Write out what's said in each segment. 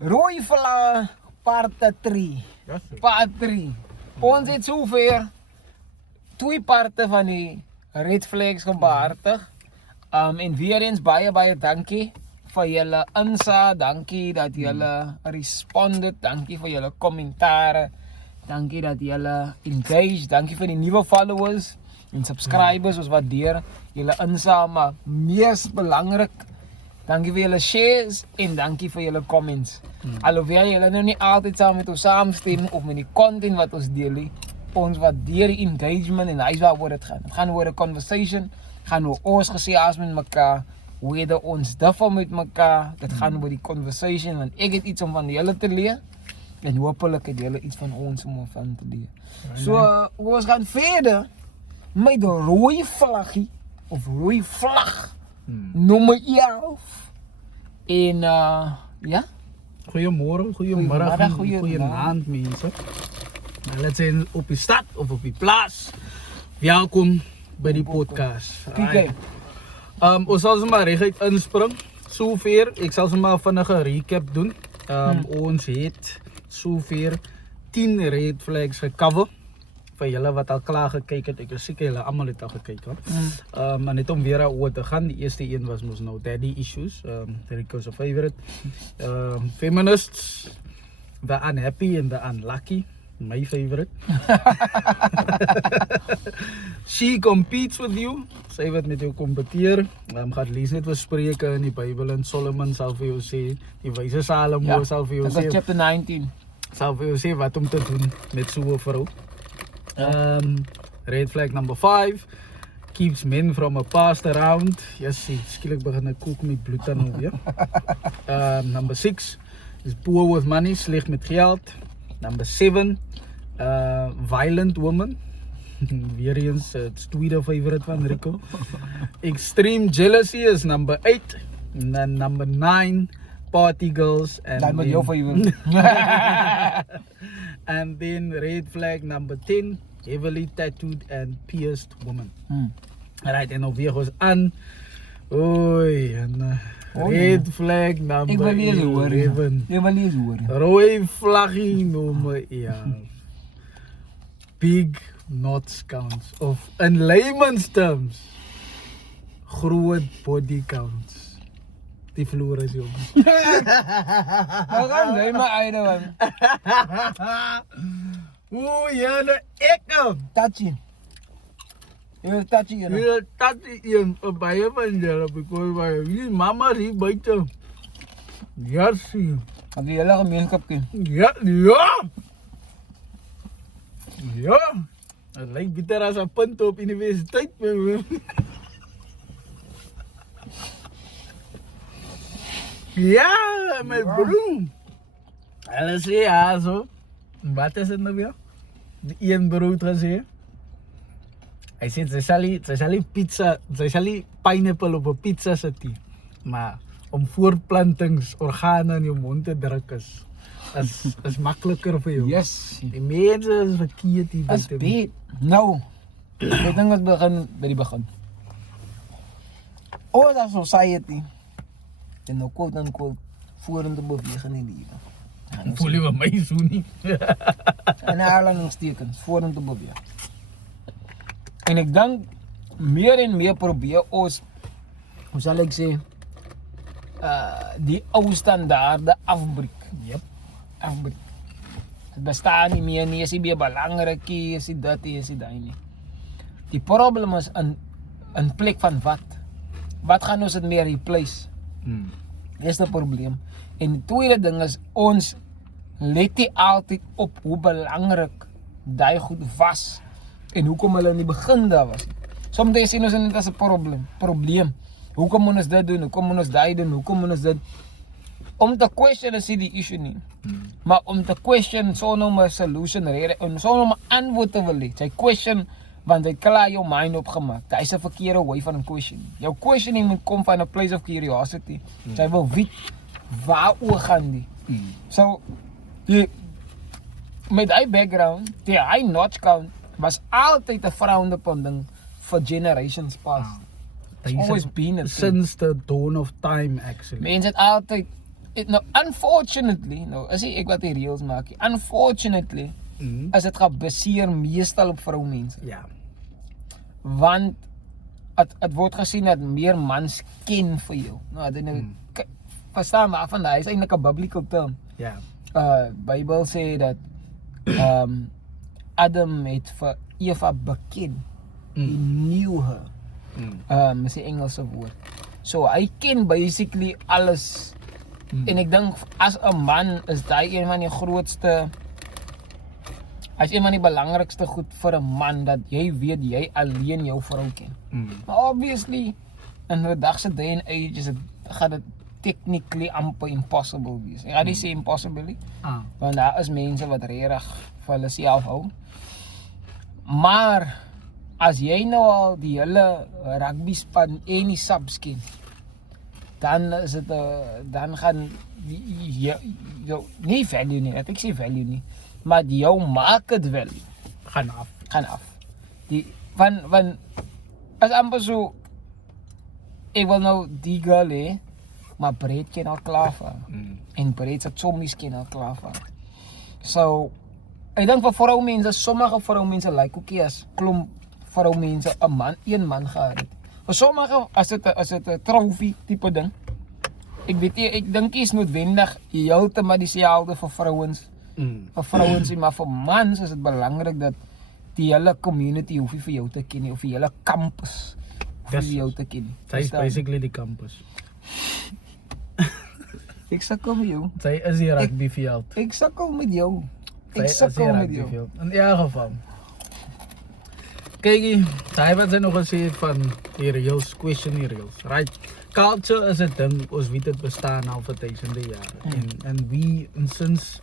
Rooi vla part 3. Yes, Part 3. Ons het sover 2 parte van die red flags gebehartig. En weer eens baie dankie vir julle insa, dankie dat julle responded, dankie vir julle kommentare, dankie dat julle engaged, dankie vir die nuwe followers en subscribers, ons waardeer julle insa, maar mees belangrik, dankie vir julle shares en dankie vir julle comments. Alhoewel julle nou nie altyd saam met ons saamstem of met die content wat ons deel nie, ons waardeer die engagement en hy is waaroor dit gaan. Het gaan oor 'n conversation, gaan oor ons gesels met mekaar, hoe ons differ met mekaar, dit gaan oor die conversation, want ek het iets om van julle te leer, en hopelik het julle iets van ons om van te leer. So, ons gaan verder met die rooi vlaggie, of rooi vlag, nommer 11. En ja, Goeiemorgen, goeiemiddag, goeienaand mense. Hulle zijn op die stad of op die plaats. Welkom bij die podcast. kijk, Ons zal ze maar recht inspringen. Zover, ik zal ze maar vinnig een recap doen. Ons heeft zover 10 red flags gecoverd. Voor jullie wat al klaar gekeken, ik is zeker jullie allemaal het al gekeken. Maar net om weer over te gaan, die eerste een was moest nou daddy issues. Rico's a favorite. Feminists, the unhappy and the unlucky. My favorite. She competes with you. Sy wat met jou kompeteer. Gaat lees net wat spreuke in die Bybel en Solomon sal vir jou sê. Die wyse Salomo sal vir jou dat is sê. chapter 19. Sal vir jou sê wat om te doen met so 'n vrou. Red flag number 5. Keeps men from a past around. Yes, skielik begin ek kook met bloed aan nou weer. Number 6 is poor with money, sleg met geld. Number 7, violent woman. Weer eens, it's tweede favorite van Rico. Extreme jealousy is number 8. And then number 9, party girls. And Dat moet then- jou favorite. And then red flag number 10, heavily tattooed and pierced woman. Alright, en nou weer ons aan. Oei, en red flag number Ik wil lezen hoor. 11. Ik wil lezen hoor. Rooi vlaggie nummer 11. Big not counts. Of in layman's terms, groot body counts. Die verloor is jongens. Maar gaan jij maar uit man. Oeh, ja, nou ek. Touchy. Je wil touchy hier. Hier, dat is een baie van julle, because my hier mama hier buite. Ja, zie. Heb je hele gemeenschap ken? Ja, ja. Ja. Het lijkt beter als een punt op universiteit. Ja, mijn broer. Hulle sê ja zo. Wat is het nou weer? Die een broer het gesê. Hy sê sy sal nie pizza, sy sal nie pineapple op 'n pizza sit nie. Maar om voortplantingsorgane in jou mond te druk is makliker vir jou. Yes. Die mense is verkeerd hier. Dat is beet. Nou, ik denk dat we beginnen bij die begin. Ons als society, en nou quote unquote, voerende bewegen in die leven. Voel je my so nie. En aanhalingstekens, voerende bewegen. En ik denk, meer en meer probeer ons, hoe zal ik zeggen, die oude standaarden afbreken. Yep. Afbreken. Het bestaat niet meer, nie is nie meer belangrijk, is nie dit, is nie dat nie. Die probleem is in plek van wat? Wat gaan ons het meer replace? Dis die probleem. En die tweede ding is, ons let nie altyd op hoe belangrik die goed was en hoekom hulle in die begin daar was. Soms sien ons dit as 'n probleem. Hoekom moet ons dit doen? Hoekom moet ons dit doen? Hoekom moet ons dit? Om te question is nie die issue nie. Maar om te question sonder om 'n solution rede en sonder om 'n antwoord te wil hê. Jy question want jy klaar jou mind opgemaak. Dit is 'n verkeerde way van 'n question. Jou questioning moet kom van 'n place of curiosity. Jy wil weet waaroor gaan die. So met die background, die high notch count was altyd 'n frowned upon ding for generations past. It's always been a thing. Since the dawn of time actually. Mense het altyd unfortunately, as ek wat die reels maak, unfortunately, is dit gebaseer meestal op vroumense. Ja. Want het word gesien dat meer mans ken vir jou. Nou, verstaan maar van daai is eintlik 'n biblical term. Ja. Bybel sê dat Adam het vir Eva beken. He knew her. Is die Engelse woord. So hy ken basically alles. En ek dink as 'n man is daai een van die grootste, as een van die belangrikste goed vir 'n man, dat jy weet jy alleen jou vrou ken. Maar obviously in vandag se day and age gaan dit technically amper impossible wees. Ek gaan nie sê impossible nie, want daar is mense wat regtig vir hulle self hou. Maar as jy nou al die hele rugby span en die subs ken, dan is dit dan gaan jou nie value nie, ek sê value nie, maar jou market value Gaan af. Die van as amper so, ek wil nou die girl hê, maar Brett ken al klaar van. En Brett se zombies ken al klaar van. So ek dink vir vroumense, sommige vroumense lyk ook nie as klomp vroumense een man gehad het. Vir sommige as dit 'n trofee tipe ding. Ek weet nie, ek dink is noodwendig heeltemal dieselfde vir vrouens. Vir vrouens, maar vir mans is dit belangrik dat die hele community hoef nie vir jou te ken nie, of die hele campus hoef nie vir jou te ken nie. Sy is basically die campus. Ek sukkel met jou. Sy is die rugbyveld. Ek sukkel met jou. Sy Ek is die sukkel met jou. rugbyveld. In elk geval. Kyk, sy wat sy nog gesê het van die reels, question die reels. Right. Culture is 'n ding, ons weet dit bestaan al vir duisende jare. And we, since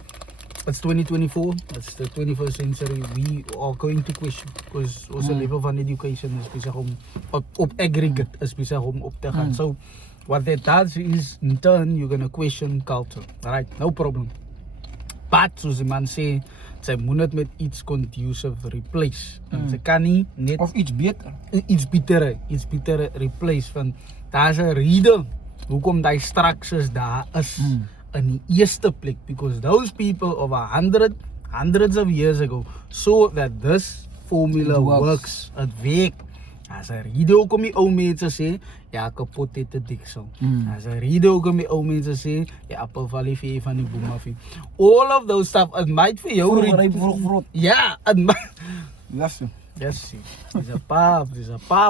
it's 2024, it's the 21st century, we are going to question, because ons level van education is besig om op aggregate is besig om op te gaan. So what that does is in turn you're going to question culture. Right, no problem. But soos die man sê, sy moet dit met iets conducive replace. En sy kan nie net Of iets beter. iets betere replace, want daar's 'n rede hoekom daai structures daar is in die eerste plek, because those people over hundreds of years ago saw that this formula works. Het werk. As 'n rede hoekom die ou mense sê ja, kapot het 'n diksel. As 'n rede hoekom die ou mense sê ja, appel val nie vir jy van die boom af nie. All of those stuff, it might vir jou Vroeg. ja, it might. Yes, dis 'n paar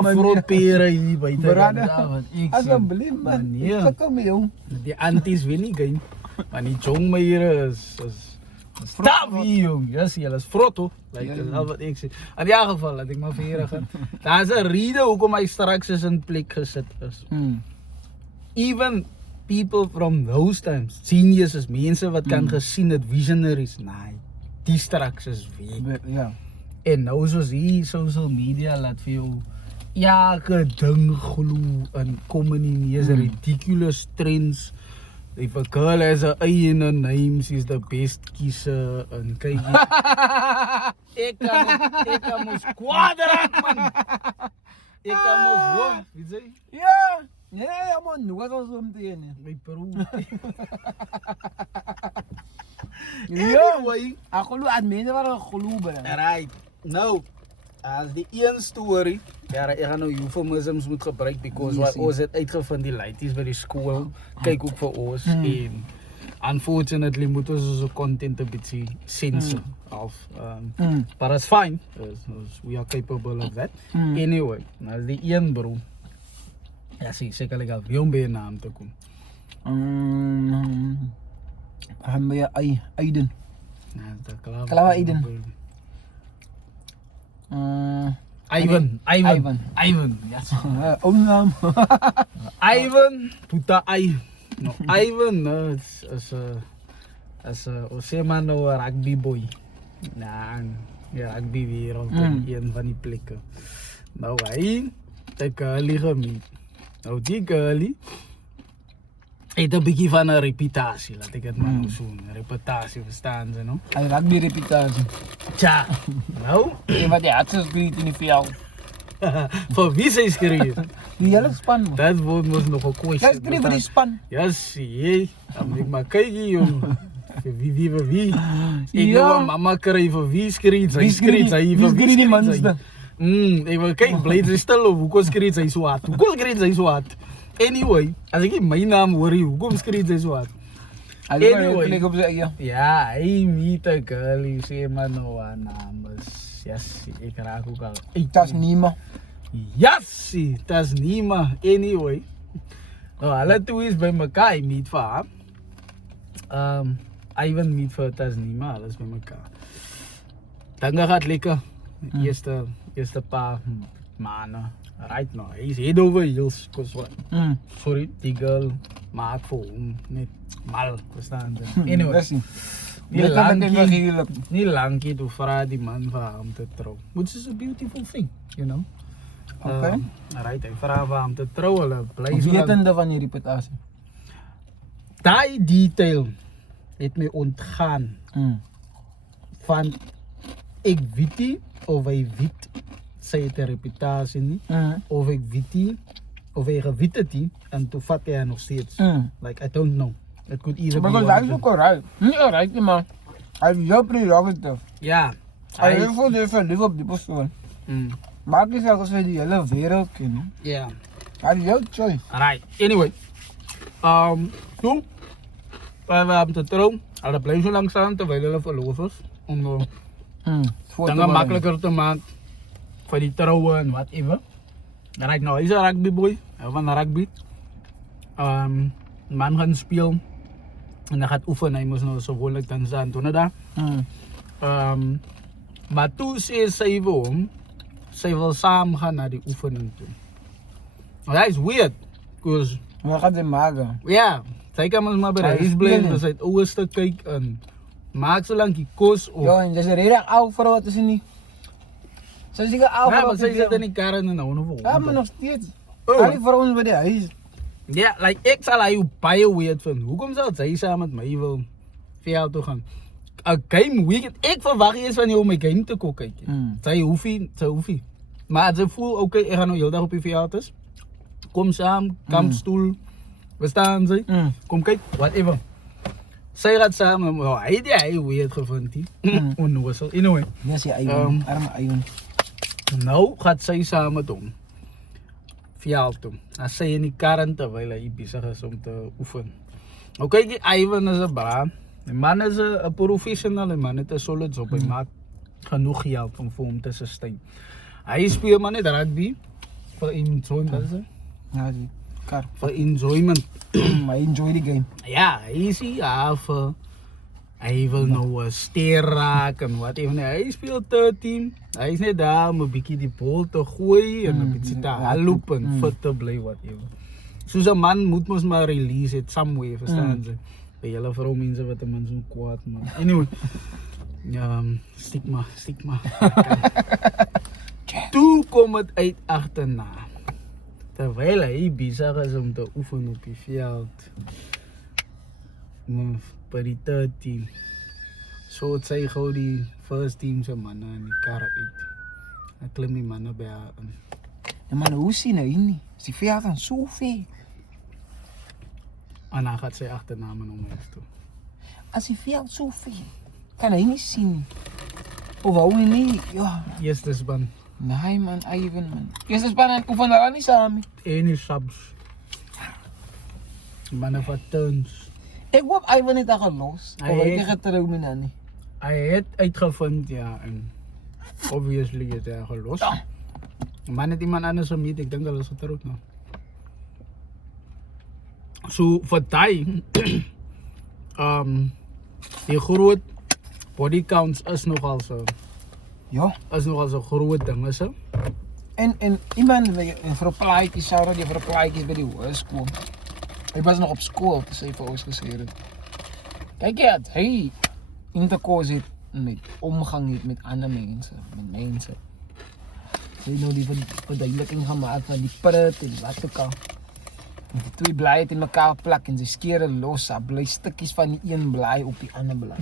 vrotpere hier buite. Brother, asseblief man, ek sukkel met jou. Die anties weet nie game. Maar die jong meire is stap hier jong. Yes, jy is vrot hoor. Like al wat ek sê. In die geval dat ek maar vir hier gaan. Daar's 'n rede hoekom hy straks is in plek gesit is. Even people from those times, geniuses, is mense wat kan gesien het, visionaries, nee, die straks is weg. Ja. En nou soos hier social media laat vir jou elke ding glo en kom in die mees ridiculous trends. If a girl has a eie in her name, she's the best kisser en kyk jy. Ek kan mos kwadraat man. Ek kan mos hoor, weet jy? Ja. Ja man, wat was om te doen? My bro. Ja, ek glo aan mense wat glo bring. Right. Nou, as die een story, ja, ek gaan nou euphemisms moet gebruik because wat ons het uitgevind die laities by die skool kyk ook vir ons en unfortunately moet ons so content 'n bietjie censor of but it's fine. We are capable of that. Anyway, as die een bro. Ja, sekerlik al wie om by 'n naam te kom. Gaan by Aiden. Ja, Klaar Aiden. Ivan, yes. Naam. Ivan, puta no, Ivan is ons sê maar nou 'n rugby boy. Ja, rugby wêreld een van die plekke. Nou hy het girlie gemeet. Nou die girlie het 'n bietjie van 'n reputasie, laat ek dit maar so noem. Reputasie, verstaan jy no? Hy raak die reputasie. Tja, nou, Wat die hartstikke spirit in die veld. Vir wie sy skree? Die hele span man. Dat word mos nog 'n kwessie. Jy skree vir die span. Ja, sien, dan ek maar kyk hier jong. Vir wie. Ek Ja. nou mamma kry vir wie skree sy? Wie skree Skree sy die- vir wie skree die sy? manste? Ek wil kyk bly sy stil of hoekom skree sy so hard? Hoekom skree sy so hard? Anyway, as ek nie my naam hoor hier, hoekom skree sy so hard? Anyway, ek op sy eie. Ja, hy meet 'n girl, jy sê man nou haar naam is. Yes, ek raak ook al. Das Nima. Yes, das Nima. Anyway. Nou, hulle twee is by mekaar, hy meet vir haar. Ivan meet vir Tasnima, alles by mekaar. Dan gaat lekker. Eerste paar maanden. Right now, he's head over heels. Sorry, die girl maak voor hom net mal, verstaan je? Anyway, niet lang toe vraag die man vir haar om te trouwen. Which is a beautiful thing, you know. Okay. Right, hy vraag vir haar om te trouwen, hulle bly so lang. Wetende van die reputasie. Daai detail het my ontgaan. Van ek weet nie of hy weet sy het 'n reputasie nie, of ek weet nie of hy geweet het nie en toe vat hy haar nog steeds. Like I don't know. It could either be. Maar dat is ook alright. Niet alright nie, maar hij is jouw prerogative. Ja. Hij is voor je verliefd op die persoon. Maak je zelfs als we die hele wereld kennen. Ja. Hij is jouw choice. Alright. Anyway. Toen we hebben te trouwen. Hulle bly so lank staan terwyl hulle verloof is. Om dinge makkelijker te maken voor die trouwen en whatever. Right now, he's a rugby boy. Hij van rugby. Man gaan spelen. En hij gaat oefenen. Hij moest nou zo gewoonlijk dan staan toen daar. Maar toen zei sy vir hom, sy wil saam gaan naar die oefening toe. Nou, dat is weird. Because, Wat gaat hij maken? ja, sy kan ons maar bij de Hij huis is blijven. spelen. Dus uit oorste kyk en maak zolang die kos op. Ja, en dat is een reden oud voor wat is er niet. Zo is die oud Ja, voor maar sy zit in die kar en nou nog Ja, maar nog steeds. Oh. Al die vrouwen bij de huis. Ja, like ek sal hy baie weird vind. Hoekom sal sy saam met my wil vir jou toe gaan? 'n Game weekend. Ek verwag eers van jou om my game te kook kyk. Sy hoef nie. Maar as sy voel okay, ek gaan nou heeldag op die verjaarsdag. Kom saam, kampstoel. Verstaan sy? Kom kyk, whatever. Sy gaat saam en hy het hy weird gevind die. Onnozel. Anyway. Ja, is die eigen. Arme eigen. Nou gaat sy saam met hom. Verjaal toe. As sy in die kar in terwyl hy besig is om te oefen. Nou kyk die Ivan is 'n bra. Die man is 'n professional, die man het 'n solid job. Hy maak genoeg geld om vir hom te sustain. Hy speel maar net rugby vir enjoyment. Ja, die kar. Vir enjoyment. Maar hij enjoy die game. Ja, hy is hier af. Hy wil nou 'n ster raak en wat even. Hy speel 13. Hy is net daar om 'n bietjie die bal te gooi en 'n bietjie te haloop en fit te bly whatever. Soos 'n man moet mos maar release it some way, verstaan jy? By julle vroumense wat 'n man so kwaad man. Anyway. Stigma. Toe kom het uit agterna. Terwyl hy besig is om te oefen op die veld. By die 13. So het sy gou die first team se manne in die kar uit. Ek klim die manne by haar in. Ja, maar hoe zien hij niet? Is die veld dan zo ver? En dan gaat sy agterna met hom huis toe. Als die veld zo ver, kan hij niet zien. Of hou hij niet? Ja. Eerste span. Nee man, Ivan man. Eerste span en oefen daar niet samen. En die subs. Die manne van turns. Ik hoop Ivan niet dat los. Of Hij hij heeft- tegen trouwen dan niet. Hy het uitgevind ja en obviously het hy gelos. Die man het iemand anders gemeet, ek dink hulle is getroud nou. So vir daai die groot body counts is nogal so. Ja. Is nogal so groot ding is hè. En iemand voor plaatjes, zou die voor plaatjes bij die school. Hij was nog op school, dus hij voor ons gezegd. Kijk ja, hij intercourse heeft met omgang heeft met andere mensen, met mensen. Hij nou die verduidelijking gemaakt van die pret en wat ook al. En die twee blaaien in elkaar plak en ze skeren los, er blij stukjes van die een blaai op die andere blaai.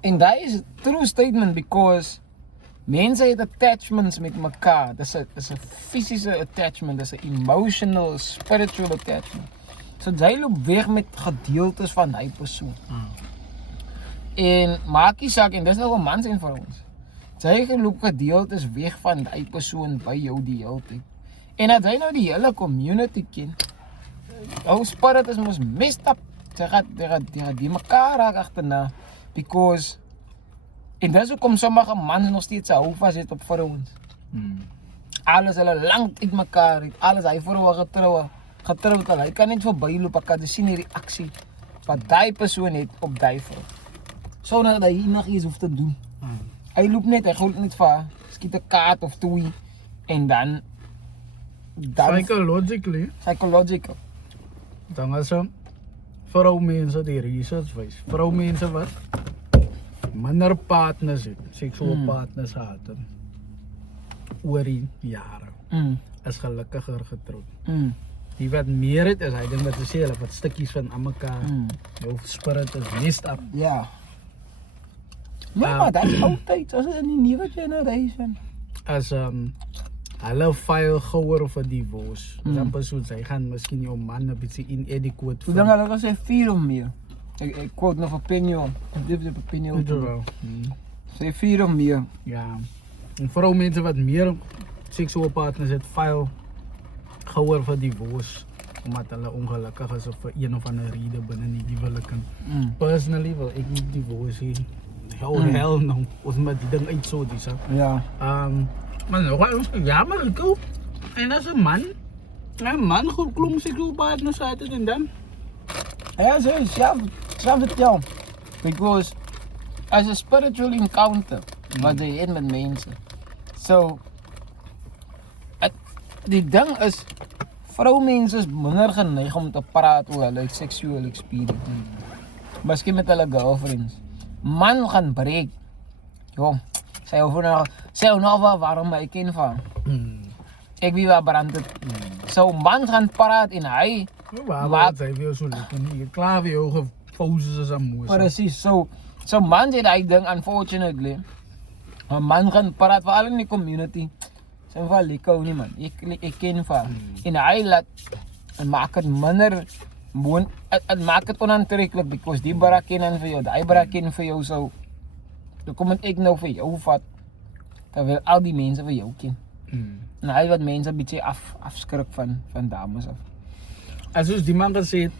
En dat is a true statement because Mense het attachments met mekaar. Dis 'n fisiese attachment, dis 'n emotional, spiritual attachment. So jy loop weg met gedeeltes van hy persoon. En maak nie saak en dis nou 'n mans en vrouens. Jy loop gedeeltes weg van hy persoon by jou die hele tyd. En dat jy nou die hele community ken. Jou spirit is mos messed up. Jy gaat die mekaar raak agterna because en dis hoekom sommige mans nog steeds hou vas het op vrouens. Alles hulle lank uit mekaar het, alles hy vroue getroud al. Hy kan net verbyloop, ek kan sien die reaksie wat daai persoon het op daai vrou. Sonder dat hy enigiets hoef te doen. Hy loop net, hy gooi net vir haar, skiet 'n kaart of twee en dan psychological. Dan as vroumense die research wys. Vroumense wat minder partners het, seksuele partners gehad het oor die jare. Is gelukkiger getroud. Die wat meer het is hy ding wat jy sê, hulle wat stukkies van aan mekaar. Jou spirit is messed up. Ja. Nee, maar dat is altyd, soos in die nuwe generation. As hulle file gouer vir divorce. Dan persoon sy gaan miskien jou man 'n bietjie inadequate Hoe dan hulle sê 4 of meer. Ek quote nog opinion. Dit is opinion. Sê 4 of meer. Ja. En vroumense wat meer seksuele partners het file gouer vir divorce omdat hulle ongelukkig is of vir een of ander rede binne die huweliking. Personally wil ek nie divorce hê. Hell no. Ons moet die ding uit so dis. Ja. Maar nou ja, maar ek koop. En as 'n man goed klom seksuele partners uit en dan. Ja, so self vertel. Because as a spiritual encounter wat jy het met mense. So die ding is vroumense is minder geneig om te praat oor hulle seksuele experience. Miskien met hulle girlfriends. Man gaan breek. Jo, sy hou nou waarom ek ken van. Ek wie waar brand het. So man gaan praat en hy maak sy weer so lekker nie. Klaar weer jou gefouses is aan moes. Precies, so man het hy ding unfortunately. 'n Man gaan praat veral in die community. Sy wel lekker nie man. Ek ken van. En hy laat en maak dit minder het maak dit onaantreklik because die bra ken en vir jou, daai bra ken vir jou so. Dan kom ek nou vir jou vat. Terwyl al die mense vir jou ken. En hy wat mense 'n bietjie afskrik van dames af. As die man gesê het,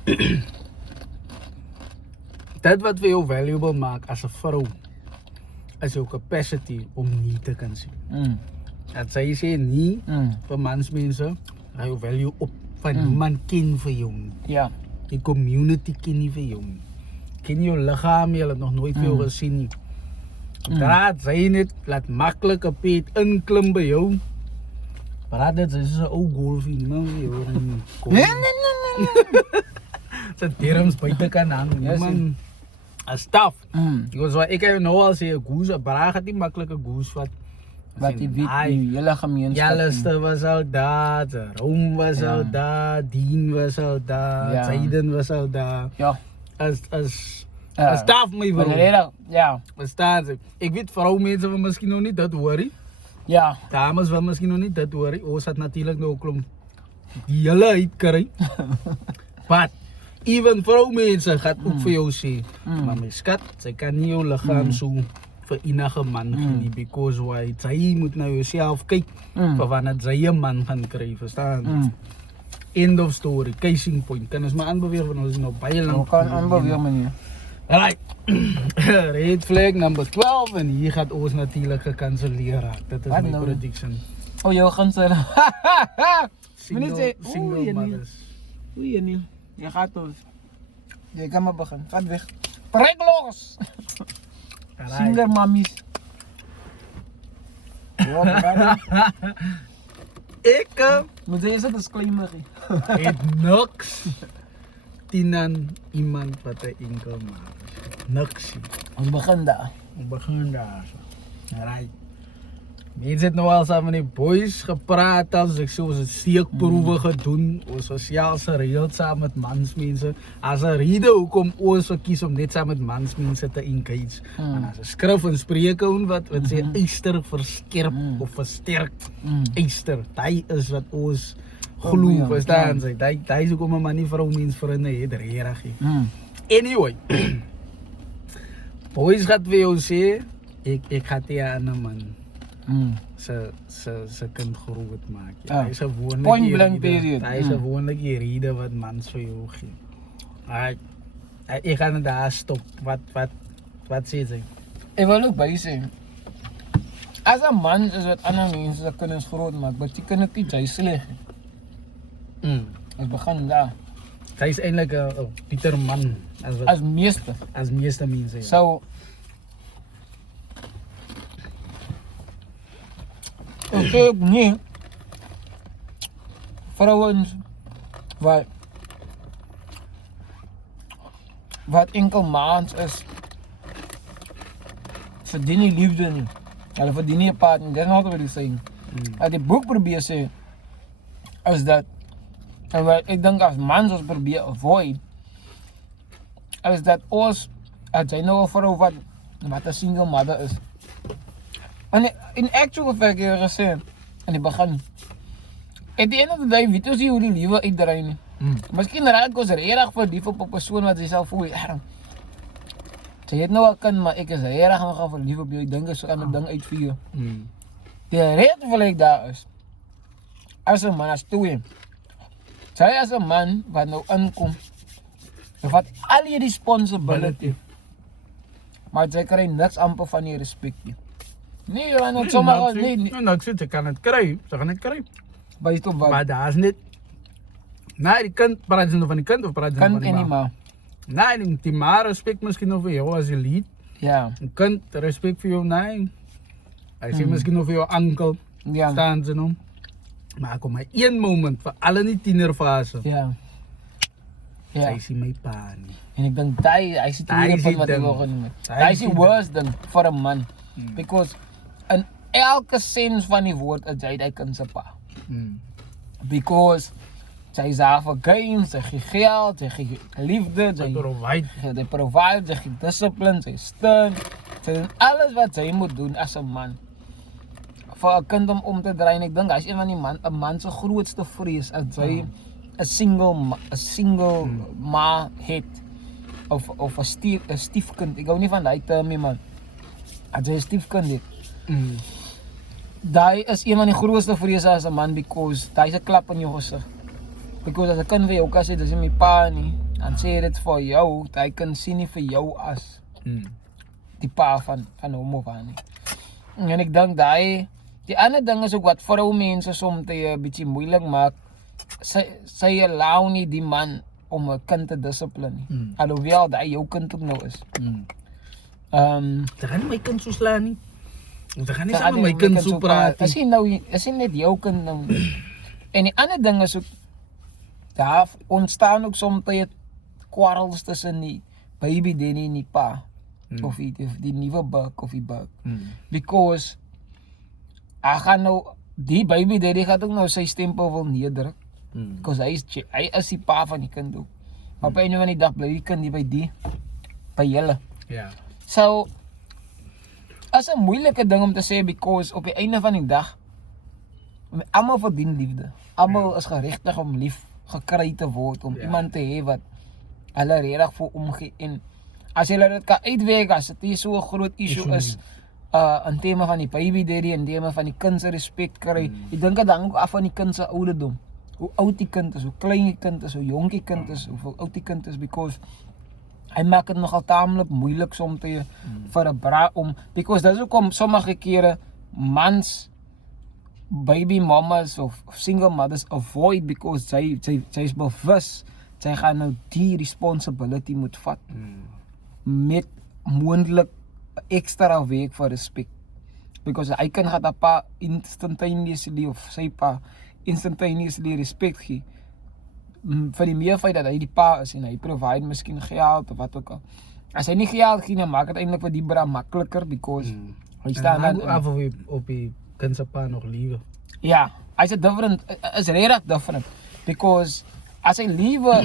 dit wat vir jou valuable maak as 'n vrou is jou capacity om nie te kan sien. Dat sy sê nie vir mansmense, hy jou value op van niemand ken vir jou nie. Ja. Die community ken nie vir jou nie. Ken jou liggaam, jy het nog nooit vir jou gesien nie. Draad sy net, laat maklike pet inklim by jou. Maar dit is 'n ou golfie, nou Nee. Sy terms buite kan hang, man. As tough. Because ek kan nou al sê 'n goose, 'n braai gaat nie maklike goose vat. Wat die hele gemeenskap. Jelliste was al daar, Rome was al daar, Dean was al daar, Zayden was al daar. Ja. As tough my bro. Ja. Verstaan jy? Ek weet vroumense wat miskien nog nie dit hoor nie. Ja. Dames wat miskien nog nie dit hoor nie. Ons het natuurlik nou 'n klomp die hele uitkry. But even vroumense gaan ook vir jou sê, maar my skat, sy kan nie jou liggaam so vir enige man gee nie because why? Sy moet nou jouself kyk vir wanneer sy 'n man gaan kry, verstaan? End of story, casing point. Kan ons maar aanbeweeg want ons is nou baie lank. Ons kan aanbeweeg meneer. Alright. Red flag number 12 en hier gaat ons natuurlijk gekanselleer raak. Dat is Wat my nou? prediction. Oh, jou gaan sê. Single mothers. Oei nee. Jy gaat ons. Jy kan maar begin. Vat weg. Trek los. Single mammies. Ja, maar Ek moet jy eens 'n disclaimer gee. het niks tinan iemand wat 'n enkel man is. Niks. Ons begin daar. Ons begin daar. Alright. Mense het nou al saam met die boys gepraat as ek soos 'n steekproewe gedoen, ons sosiaal gereeld saam met mansmense. As 'n rede hoekom ons verkies om net saam met mansmense te engage. En as 'n skrif en spreuke wat sê eyster verskerp of versterk. Eyster, daai is wat ons glo, verstaan jy? Daai is hoekom 'n man nie vrou mens vir 'n het regtig. Anyway. Boys gaat vir jou sê, ek gaat jy aan 'n man. Ze kind groot maak. Ja. Hy is gewoonlik Point blank period. Hy is gewoonlik die rede wat mans vir jou gee. Ek gaan daar stop. Wat sê jy? Ek wil ook by sê, as 'n man is wat ander mense se kinders groot maak, beteken dit nie jy sleg nie. Ons begin daar. Hy is eintlik 'n Pieter man As meeste. As meeste mense. Ja. So ek sê ook nie vrouens wat enkel maans is verdien nie liefde nie. Hulle verdien nie 'n partner. Dis not what he's saying. Wat die boek probeer sê is dat, en wat ek dink as mans ons probeer avoid, is dat ons, as jy nou 'n vrou wat 'n single mother is, en in actual fact jy gesê in die begin, at the end of the day weet ons nie hoe die liewe uitdraai nie. Miskien raak ons regtig verlief op 'n persoon wat jy self voel, sy het nou 'n kind, maar ek is regtig nog verlief op jou, ek dink is so 'n ding uit vir jou. Die red flag daar is, as 'n man, as twee, sy as 'n man wat nou inkom, wat al die responsibility, maar sy kry niks amper van die respek nie. Nee, jy moet sommer nie. Nou ek sê, jy kan dit kry, sy gaan dit kry. Based op wat? Maar daar is net, die kind, praat jy nou van die kind of praat jy nou van die Kind en ma? die ma. Die ma respect miskien nog vir jou as die lead. Ja. Een kind respect vir jou, hy sê miskien nog vir jou uncle, Ja. staan ze nou. Maar kom maar een moment, vir alle in die tienerfase, Ja. Ja. sy sê my pa nie. En ek dink hy is die Daai is tweede die punt wat ek ding. wil genoem het. Daai Daai is is die die worst ding vir 'n man. Because in elke sens van die woord is hy kind se pa. Because sy is daar vir games, sy gee geld, sy gee liefde, sy provide, sy gee discipline, sy steun. Sy doen alles wat sy moet doen as 'n man. Vir 'n kind om te draai, en ek dink hy is een van die 'n man se grootste vrees as hy 'n single ma het of 'n stiefkind. Ek hou nie van daai term nie, man. As hy 'n stiefkind het. Daai is een van die grootste vrese as 'n man, because daai is 'n klap in jou gesig. Because as 'n kind vir jou kan sê dis nie my pa nie, dan sê dit vir jou, daai kind sien nie vir jou as die pa van hom of haar nie. En ek dink die ander ding is ook wat vroumense soms 'n bietjie moeilik maak. Sy allow nie die man om 'n kind te dissipline nie. Alhoewel daai jou kind ook nou is. Sy gaan nie my kind so slaan nie. Sy gaan nie saam met my kind so praat nie. Is nie net jou kind nou nie. En die ander ding is ook, daar ontstaan ook soms kwarrels tussen die baby daddy en die pa. Of die nuwe buck of die buck. Because hy gaan nou, die baby daddy gaat ook nou sy stempel wil neerdruk. Because hy is die pa van die kind ook. Maar op een van die dag bly die kind nie by julle. Ja. So, is 'n moeilike ding om te sê, because op die einde van die dag, almal verdien liefde. Almal is geregtig om lief gekry te word, om iemand te hê wat hulle regtig vir omgee. En as jy dit kan uitwerk, as dit nie so 'n groot issue is, in tema van die baby daddy, in tema van die kind se respek kry, ek dink dit hang ook af van die kind se ouderdom. Hoe oud die kind is, hoe klein die kind is, hoe jonk die kind is, hoeveel oud die kind is, because hy maak dit nogal taamlik moeilik soms vir 'n bra om, because dis hoekom sommige kere mans baby mamas of single mothers avoid, because sy is bewus sy gaan nou die responsibility moet vat met moontlik extra week vir respek, because hy kan gaan dat pa instantaneously of sy pa instantaneously respect gee vir die meer feit dat hy die pa is en hy provide miskien geld of wat ook al. As hy nie geld gee, dan maak dit eintlik vir die bra makliker, because hy staan dan af op die kan sy pa nog liewe. Ja, hy's 'n different, is regtig different. Because as hy liewe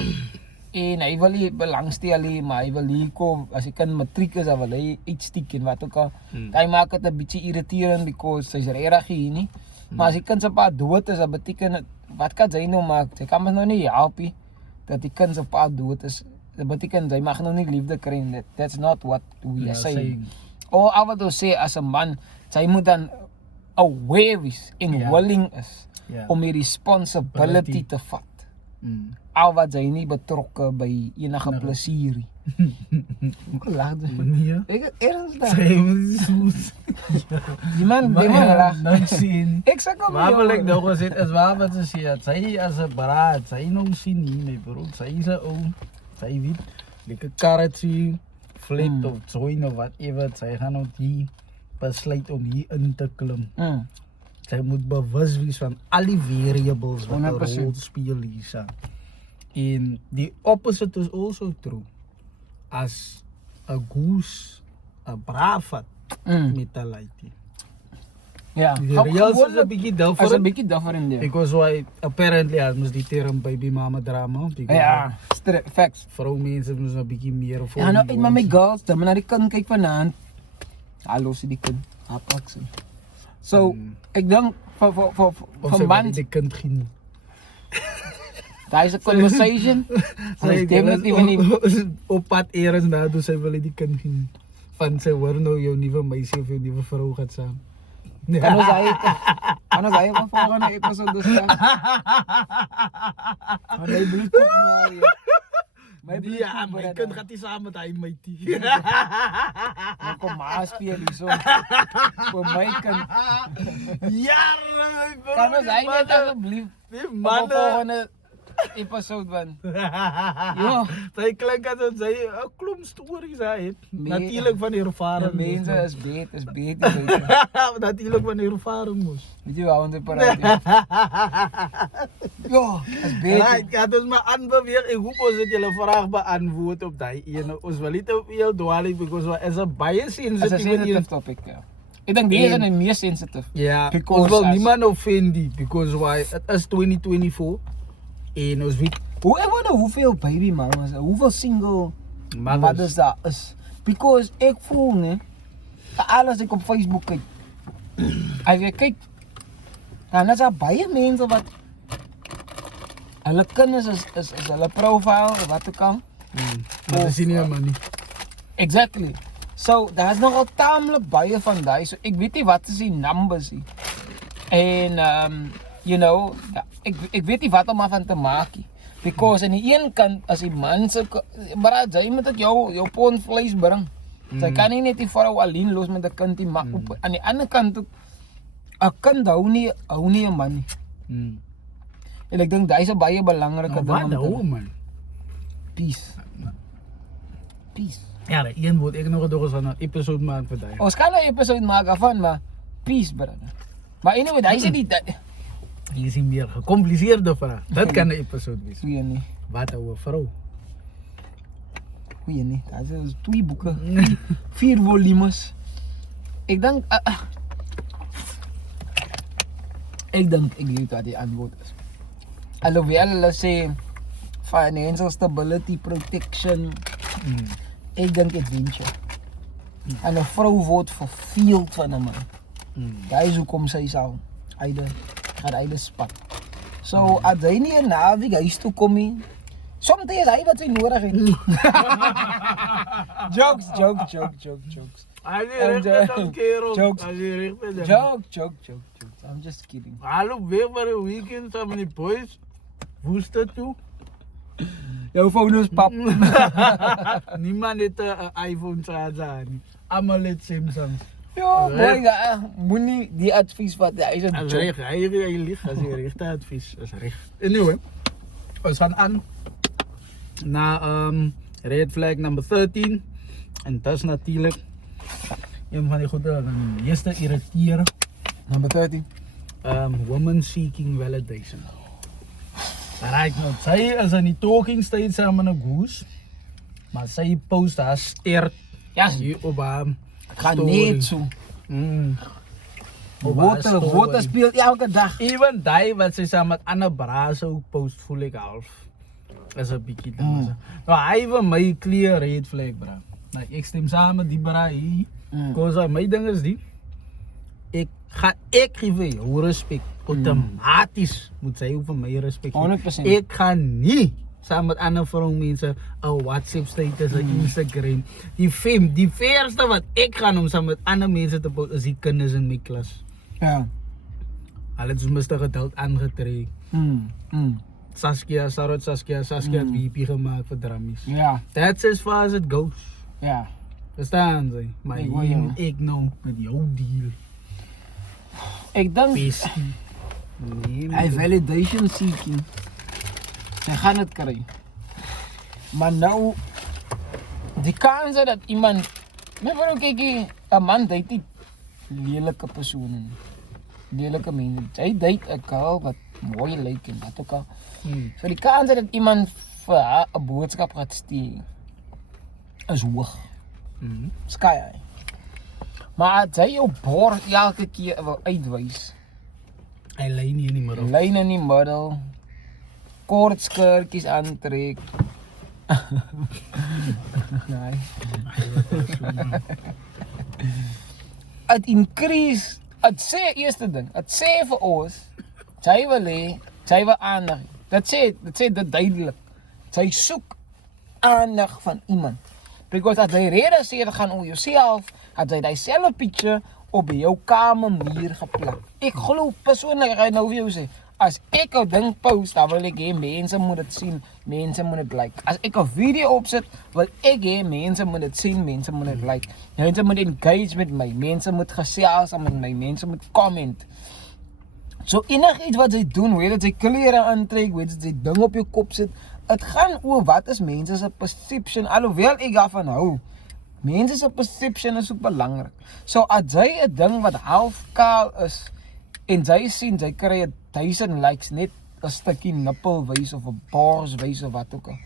en hy wil nie belangstel nie, maar hy wil hier kom, as hy kan matriek is, dan wil hy uitstiek en wat ook al. Hy maak dit 'n bietjie irriterend because sy's regtig hier nie. Maar as die kind se pa dood is, dan beteken dit, wat kan sy nou maak? Sy kan mos nou nie help nie, dat die kind se pa dood is. Dit beteken sy mag nou nie liefde kry nie. That's not what we are saying. Of wat ons sê as 'n man, sy moet dan aware wees en willing is om die responsibility te vat. Al wat sy nie betrokke by enige plesier nie. Lag jy? Nee. Ek het ernstig. Sy moet soos. Die man lag. Nou sien. Ek sê kom Waar wil ek nog gesê is waar wat sy sê, sy as 'n braad, sy nog sien nie, my broer, sy is 'n ou, sy weet, lekker karretjie, flat of join of whatever, sy gaan nou die besluit om hier in te klim. Sy moet bewus wees van al die variables wat 'n 100%. rol speel hier. En die opposite is also true. As 'n goose 'n braaf vat met 'n laitie. Ja. Die reels is 'n bietjie As 'n different. bietjie different there. Because why apparently as mos die term baby mama drama. Ja, facts. Vroumense moet 'n bietjie meer voor. Ja, nou uit maar my girls, dan moet na die kind kyk vanaand. Hallo sy die kind. Hapak sy. So, ek dink vir man, die kind geen. daar is 'n conversation. Sy definitief nie. Op pad eers na doen sy wil die kind geen. Van sy hoor nou jou nuwe meisie of jou nuwe vrou gaan saam. Kan ons hy op volgende episode dus dan. Maar hy bloed op maar. My Ja, my kind gaat nie saam met hy meitie. Maar kom maar speel hier so. Vir my kind. Ja, Kan ons hy net asseblief die op manne. volgende episode van. Ja. Sy klink asof sy 'n klomp stories het. Natuurlik van die ervaring. Mense is beter. Natuurlik van die ervaring mos. Weet jy waar ons dit praat? Ja, is beter. Right, gaat ons maar aanbeweeg. Ek hoop ons het julle vraag beantwoord op daai ene. Ons wil nie te veel dwaal because we is 'n baie As 'n sensitive sensitive topic, ja. Ek dink die is die mees sensitive. Ja, Because ons wil as- niemand offend nie because why it is 2024 en ons weet Hoe ek wonder hoeveel baby mamas, hoeveel single mothers mothers daar is. Because ek voel ne, alles ek op Facebook kyk. As jy kyk, dan is daar baie mense wat hulle kinders is hulle profile of wat ook al. maar dis nie 'n man nie. Exactly. So, daar's nogal taamlik baie van daai. So ek weet nie wat is die numbers nie. En you know, ja, ek weet nie wat om van te maak nie. Because aan die een kant as die man se maar jy moet dit jou pond vleis bring. Sy kan nie net die vrou alleen los met 'n kind nie, maar op aan die ander kant ook 'n kind hou nie 'n man nie. En ek dink daai is 'n baie belangrike ding Wat om nou te man? peace. Peace. Ja, die een word ek nog dog ons 'n episode maak vir daai. Ons kan 'n episode maak daarvan, maar peace brother. Maar anyway, daai is die Hier is 'n meer gecompliseerde vraag. Dit kan 'n episode wees. goeie nie. Wat hou 'n vrou? Goeie nie. Daar is 2 boeke, 4 volumes. Ek dink ek weet wat die antwoord is. Alhoewel hulle sê financial stability, protection, ek dink adventure. En 'n vrou word verveeld van 'n man. Daai is hoekom sy sal gaan spat. So, as hy nie 'n naweek huis toe kom nie, soms is hy wat sy nodig het. Jokes. As jy En, reg met 'n kerel, jokes. as jy reg met 'n Joke. I'm just kidding. Hallo, weer vir 'n weekend saam met die boys. Woeste toe. Jou phone is pap. Niemand het 'n iPhone charger nie. Almal het Samsung. Ja, Reg. boy, moenie die advies wat hy is 'n As joke. reg, hy lieg as jy regte advies is reg. Anyway, ons gaan aan na red flag number 13 en dit is natuurlik een van die goeie wat die meeste irriteer. Number 13. Women seeking validation. Right, nou, sy is in die talking stage saam met 'n goose, maar sy post haar stert Ja, hier op haar gaan story. net so. Water speelt elke dag. Even die wat sy saam met Anna Brazo ook post, voel ek half. Is 'n bietjie ding. Nou hy wil my clear red flag, bro. Nou ek stem saam met die bra hier. Cause my ding is die ek gee vir jou respek. Outomaties moet sy ook vir my respek gee. 100%. Ek gaan nie saam met ander vroumense 'n WhatsApp status, 'n Instagram. Die verste wat ek gaan om saam met ander mense te post is die kinders in my klas. Ja. Hulle het soms te geduld aangetrek. Saskia het VP gemaak vir Drammies. Ja. That's as far as it goes. Ja. Verstaan jy? Maar Ek hoor hier jou. moet ek nou met jou deal. Ek dink Bestie. Nee, hy validation seeking. Hy gaan dit kry. Maar nou die kans dat iemand net vir kykie 'n man date nie lelike persone nie. Lelike mense. Hy date 'n girl wat mooi lyk en wat ook al. So die kans dat iemand vir haar 'n boodskap gaat stuur is hoog. Sky high. Maar as hy jou bord elke keer wil uitwys, Hy lê nie in die middel. lyn in die middel, kort skirtjies aantrek. Nee. Het increase, het sê eerste ding, het sê vir ons, sy wil hê, sy wil aandag. Dit sê dit duidelik. Sy soek aandag van iemand. Because as jy rede sê dit gaan oor jouself, het jy dieselfde picture op jou kamermuur geplak. Ek glo persoonlik, ek gaan nou vir jou sê, as ek 'n ding post, dan wil ek hê mense moet dit sien, mense moet dit like. As ek 'n video opsit, wil ek hê mense moet dit sien, mense moet dit like. Mense moet engage met my, mense moet gesels met my, mense moet comment. So enigiets wat jy doen, weet dat jy klere aantrek, weet dat jy ding op jou kop sit, het gaan oor wat is mense se perception, alhoewel ek daarvan hou. Mense se perception is ook belangrik. So as jy 'n ding wat half kaal is en jy sien jy kry 1000 likes net 'n stukkie nippel wys of 'n bors wys of wat ook al.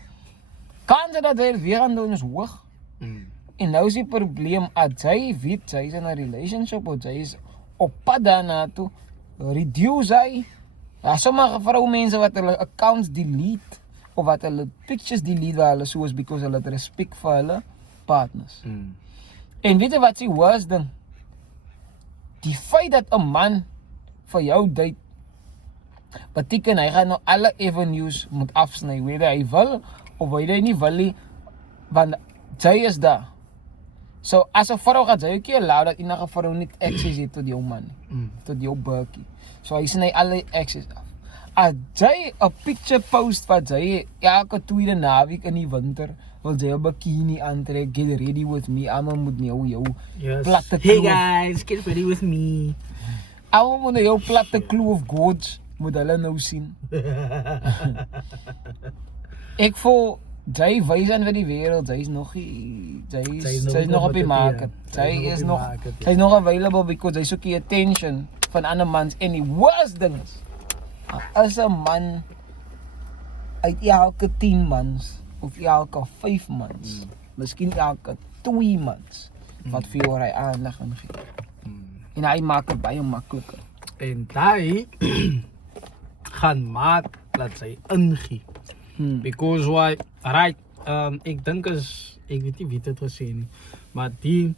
Kans dat jy dit weer aan doen is hoog. En nou is die probleem as jy weet jy is in 'n relationship of jy is op pad daarna toe, reduce hy. Daar sommige vroumense wat hulle accounts delete of wat hulle pictures delete waar hulle so is because hulle het respek vir hulle partners. En weet jy wat die worst ding? Die feit dat 'n man vir jou date beteken hy gaan nou alle avenues moet afsny, weet hy wil of weet hy nie wil nie, want jy is daar. So as 'n vrou gaan jy ook nie allow dat enige vrou net access het tot jou man, tot jou burkie. So hy sny alle access af. As jy 'n picture post wat jy elke tweede naweek in die winter wil jy 'n bikini aantrek, get ready with me, almal moet nou jou platte Hey kloof. guys, get ready with me. Almal moet nou jou platte kloof gorge moet hulle nou sien. Ek voel jy wys aan vir die wêreld, sy is nog nie, sy is nog op die market. Sy is nog available because sy soek die attention van ander mans en die worst ding is 'n man uit elke 10 mans of elke 5 mans, miskien elke 2 mans wat vir jou hy aandag gaan gee. En hy maak dit baie makliker. En daai gaan maak dat sy ingee. Because why? Right, ek dink ek weet nie wie dit gesê nie, maar die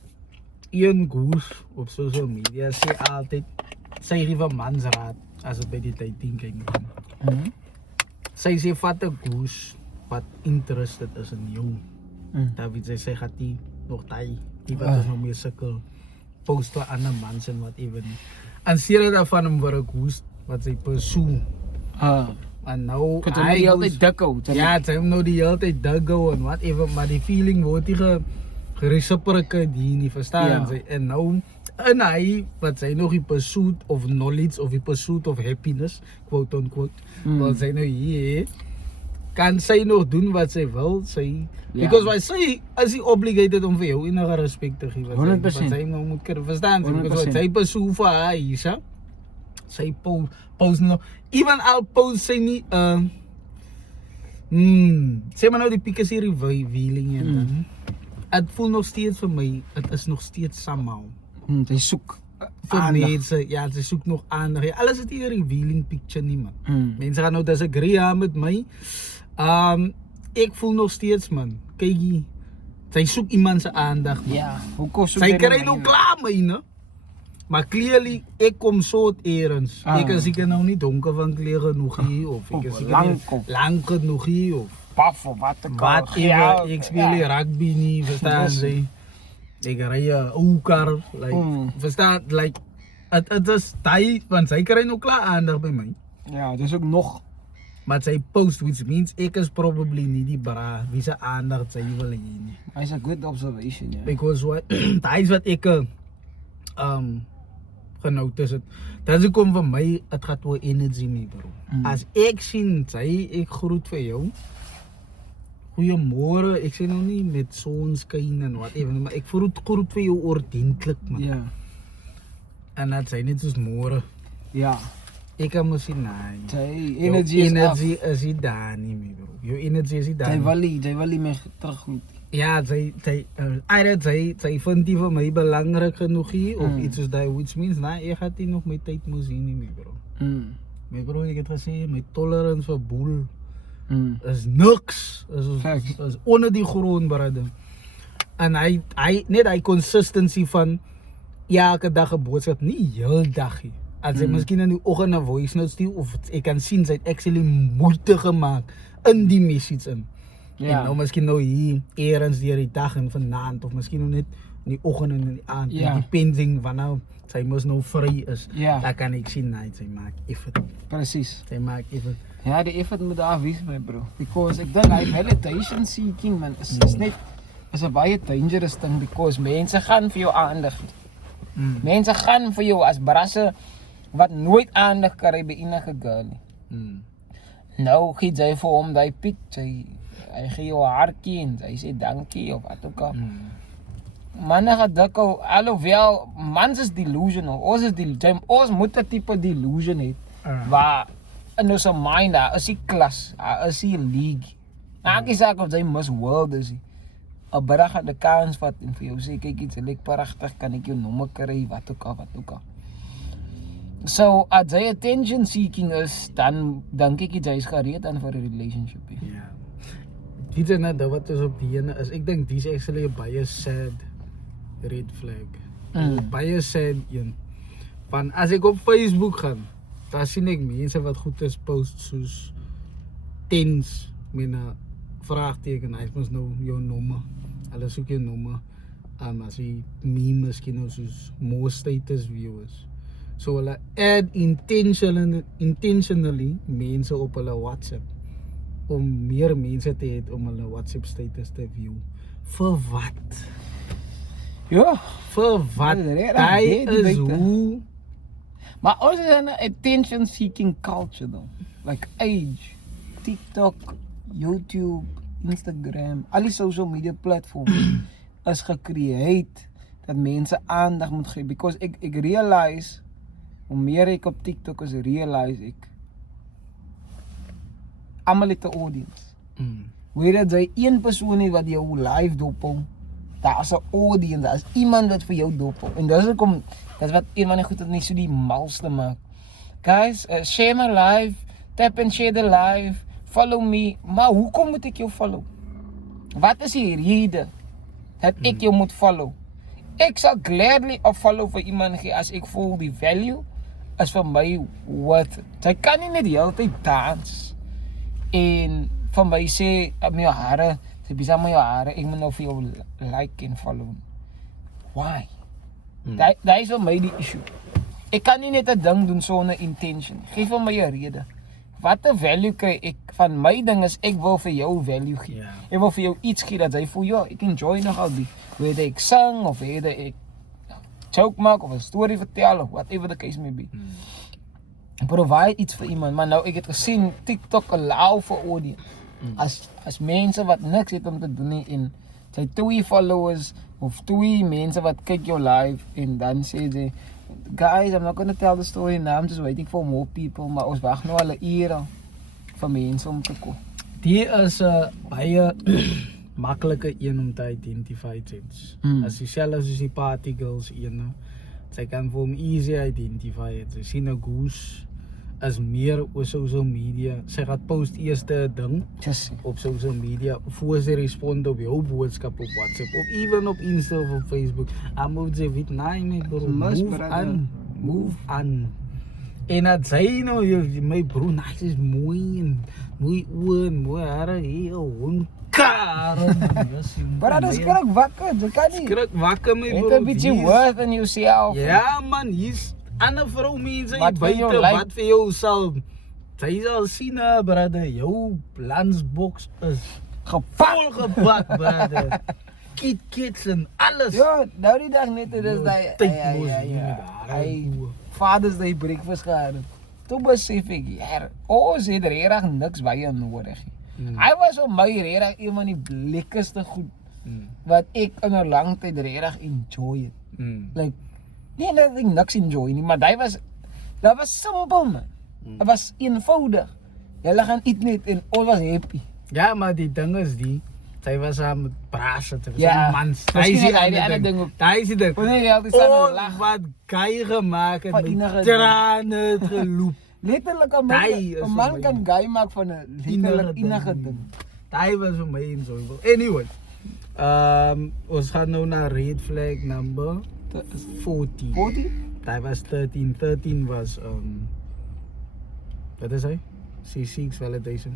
een goes op social media sê altyd sy gee vir mans raad as dit by die dating kyk. Sy sê vat 'n goes wat interested is in jou. David sy gaat die nog die wat is nog meer sukkel post vir ander mans en wat even nie. En seer daarvan om vir 'n goes wat sy pursue. En nou Kan jy die altyd dik hou? Ja, sy nou die hele tyd dik hou en whatever, maar die feeling word nie gereciprocated hier nie, verstaan sy? En nou en hy wat sy nog die pursuit of knowledge of die pursuit of happiness, quote unquote, wat sy nou hier kan sy nog doen wat sy wil, sy because why sy is hy obligated om vir jou enige respek te gee, wat sy nou moet kan verstaan sy, because wat sy pursue vir haar hier, sy post nou, even al post sy nie, sê maar nou die piek is hier revealing en dan, het voel nog steeds vir my, het is nog steeds somehow. Sy soek. vir aandag. mense, ja, sy soek nog aandag. Ja, alles is nie 'n revealing picture nie, man. Mense gaan nou disagree ja, met my. Ek voel nog steeds, man. Kykie, sy soek iemand se aandag, man. Ja, hoekom soek Sy jy kry nou nou myne? klaar myne. Maar clearly, ek kom soort erens. Ah. Ek is seker nou nie donker van kleur genoeg hier, of ek is seker lank nie of- lank genoeg hier, of Paf of wat ook al. whatever. Ek speel nie rugby nie, verstaan Yes. jy? Ek ry 'n ou kar, like, verstaan, like, het is die, want sy kry nou klaar aandag by my. Ja, dis ook nog. Maar sy post, which means ek is probably nie die bra wie se aandag sy wil hê nie. It's a good observation, ja. Because what, die is wat ek genotice het. Dat is kom vir my, het gaat oor energy mee, bro. As ek sien, ek groet vir jou. Goeiemôre, ek sê nou nie met sonskyn en whatever, maar ek groet vir jou ordentlik, man. Ja. En dat sy net soos môre. Ja. Ek kan mos sien, nee. Sy Jou energy is af. energy is nie daar nie, mee, bro. Jou energy is nie daar Sy nie. wil nie meer teruggroet. Ja, sy vind die vir my belangrik genoeg hier, of iets soos die, which means, ek gaat nie nog my tyd moes hier nie, mee, bro. My bro, ek het gesê, my tolerance vir boel is niks, is onder die grond, brother. En net hy consistency van, elke dag 'n boodskap, nie heel dag nie. As hy miskien in die oggend 'n voice note stuur, of ek kan sien, sy het actually moeite gemaak in die message in. En nou miskien nou hier, ergens deur die dag en vanaand, of miskien nou net in die oggend en in die aand, depending wanneer sy mos nou vry is. Ja. Dan kan ek sien, sy maak effort. Presies. Sy maak effort. Ja, die effort moet daar wees, my bro. Because ek dink hy validation seeking, man, is net is 'n baie dangerous thing, because mense gaan vir jou aandag. Mense gaan vir jou as brasse wat nooit aandag kry by enige girl nie. Nou gee jy vir hom daai piek, hy gee jou 'n hartjie en hy sê dankie of wat ook al. Manne gaan dikkel, alhoewel mans is delusional. Ons moet 'n tipe delusion hê waar in ons mind daar is die klas, daar is die league. Maak nie saak of jy Miss World is nie. 'n Brag aan die kans vat en vir jou sê kyk iets lyk pragtig, kan ek jou nommer kry, wat ook al. So as jy attention seeking is, dan dink ek jy is gereed aan vir 'n relationship. Ja. Dit is net wat is op die ene is. Ek dink dis actually 'n baie sad red flag. Baie sad een. Want as ek op Facebook gaan, daar sien ek mense wat goed is post soos tens met 'n vraagteken. Hy mos nou jou nommer. Hulle soek jou nommer. As jy meme miskien nou soos more status viewers. So hulle add intentionally mense op hulle WhatsApp om meer mense te hê om hulle WhatsApp status te view. Vir wat? Ja. Vir wat? Hy is hoe. Maar ons is in 'n attention seeking culture though. Like age, TikTok, YouTube, Instagram, al die social media platforms is gecreate dat mense aandag moet gee, because ek realize hoe meer ek op TikTok is, realize ek almal het 'n audience. Hoe dat jy een persoon het wat jou live dophou, daar is 'n audience, daar is iemand wat vir jou dophou. En dis hoekom dis wat een van die goed wat nie so die malste maak. Guys, share my live, tap and share the live, follow me. Maar hoekom moet ek jou follow? Wat is die rede dat ek jou moet follow? Ek sal gladly follow vir iemand gee as ek voel die value is vir my worth it. Jy kan nie net die hele tyd dans en van my sê my hare, sy besig met jou hare, ek moet nou vir jou like en follow. Why? That is vir my die issue. Ek kan nie net 'n ding doen sonder intention. Geef vir my 'n rede. Wat 'n value kry ek van my ding is ek wil vir jou value gee. Ja. Ek wil vir jou iets gee dat jy voel ja, ek enjoy nogal die whether ek sing of whether ek joke maak of 'n storie vertel of whatever the case may be. Provide iets vir iemand, maar nou ek het gesien TikTok allow vir audience. As mense wat niks het om te doen nie en sy 2 followers of 2 mense wat kyk jou live en dan sê jy guys, I'm not gonna tell the story now, I'm just waiting for more people, maar ons wag nou al 'n uur vir mense om te kom. Die is 'n baie maklike een om te identify tens. As dieselfde soos die party girls ene. Sy kan vir hom easy identify het. Sy sien 'n goose is meer op social media. Sy gaan post eerste ding Just op social media voor sy respond op jou boodskap op WhatsApp of even op Insta of op Facebook. Moet sy weet, nee bro, Must, move brother. on, move on. En dat sy nou, my bro, nee, sy is mooi en mooi oor, mooi hare, hier, hond karen. Maar dat is skrik wakker, jy kan nie. Skrik wakker my Net bro. 'n bietjie Jeez. worth in yourself. Ja man, hier's ander vrou mense Wat vir jou buite lyk- wat vir jou sal. Sy sal sien, brother, jou lunchbox is Gepak. volgepak, brother. Kids en alles. Ja, nou die dag net, dit is die, Tyd mos nie met haar hy, toe. Father's Day breakfast gehad. Toe besef ek, ons het regtig niks baie nodig. Hy was op my regtig een van die lekkerste goed wat ek in 'n lang tyd regtig enjoy het. Like, nie dat ek niks enjoy nie, maar dat was simpel man. Het was eenvoudig. Julle gaan eet net en ons was happy. Ja, maar die ding is die, sy was aan met praat, sy was Ja, aan mans. miskien het hy die ander ding ook. Daai is die ding. Wanneer jy altyd staan en Oh, lag. wat gey gemaak het, Van met enige trane het geloop. Letterlik Daai is 'n man vir kan my guy maak van 'n letterlik enige ding. Daai was vir my enjoyable. Anyway, ons gaan nou na red flag number 40. 40? Daai was 13. 13 was wat is hy? C6 validation.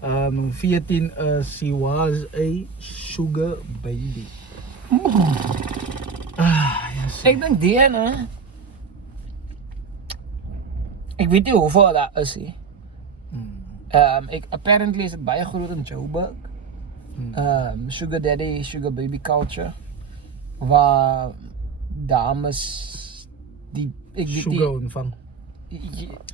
Ja. 14 she was a sugar baby. Yes. Ek dink die ene. Ek weet nie hoeveel dat is nie. Apparently is dit baie groot in Joburg. Sugar daddy, sugar baby culture. Waar dames die ek weet Sugar nie. ontvang. Wel,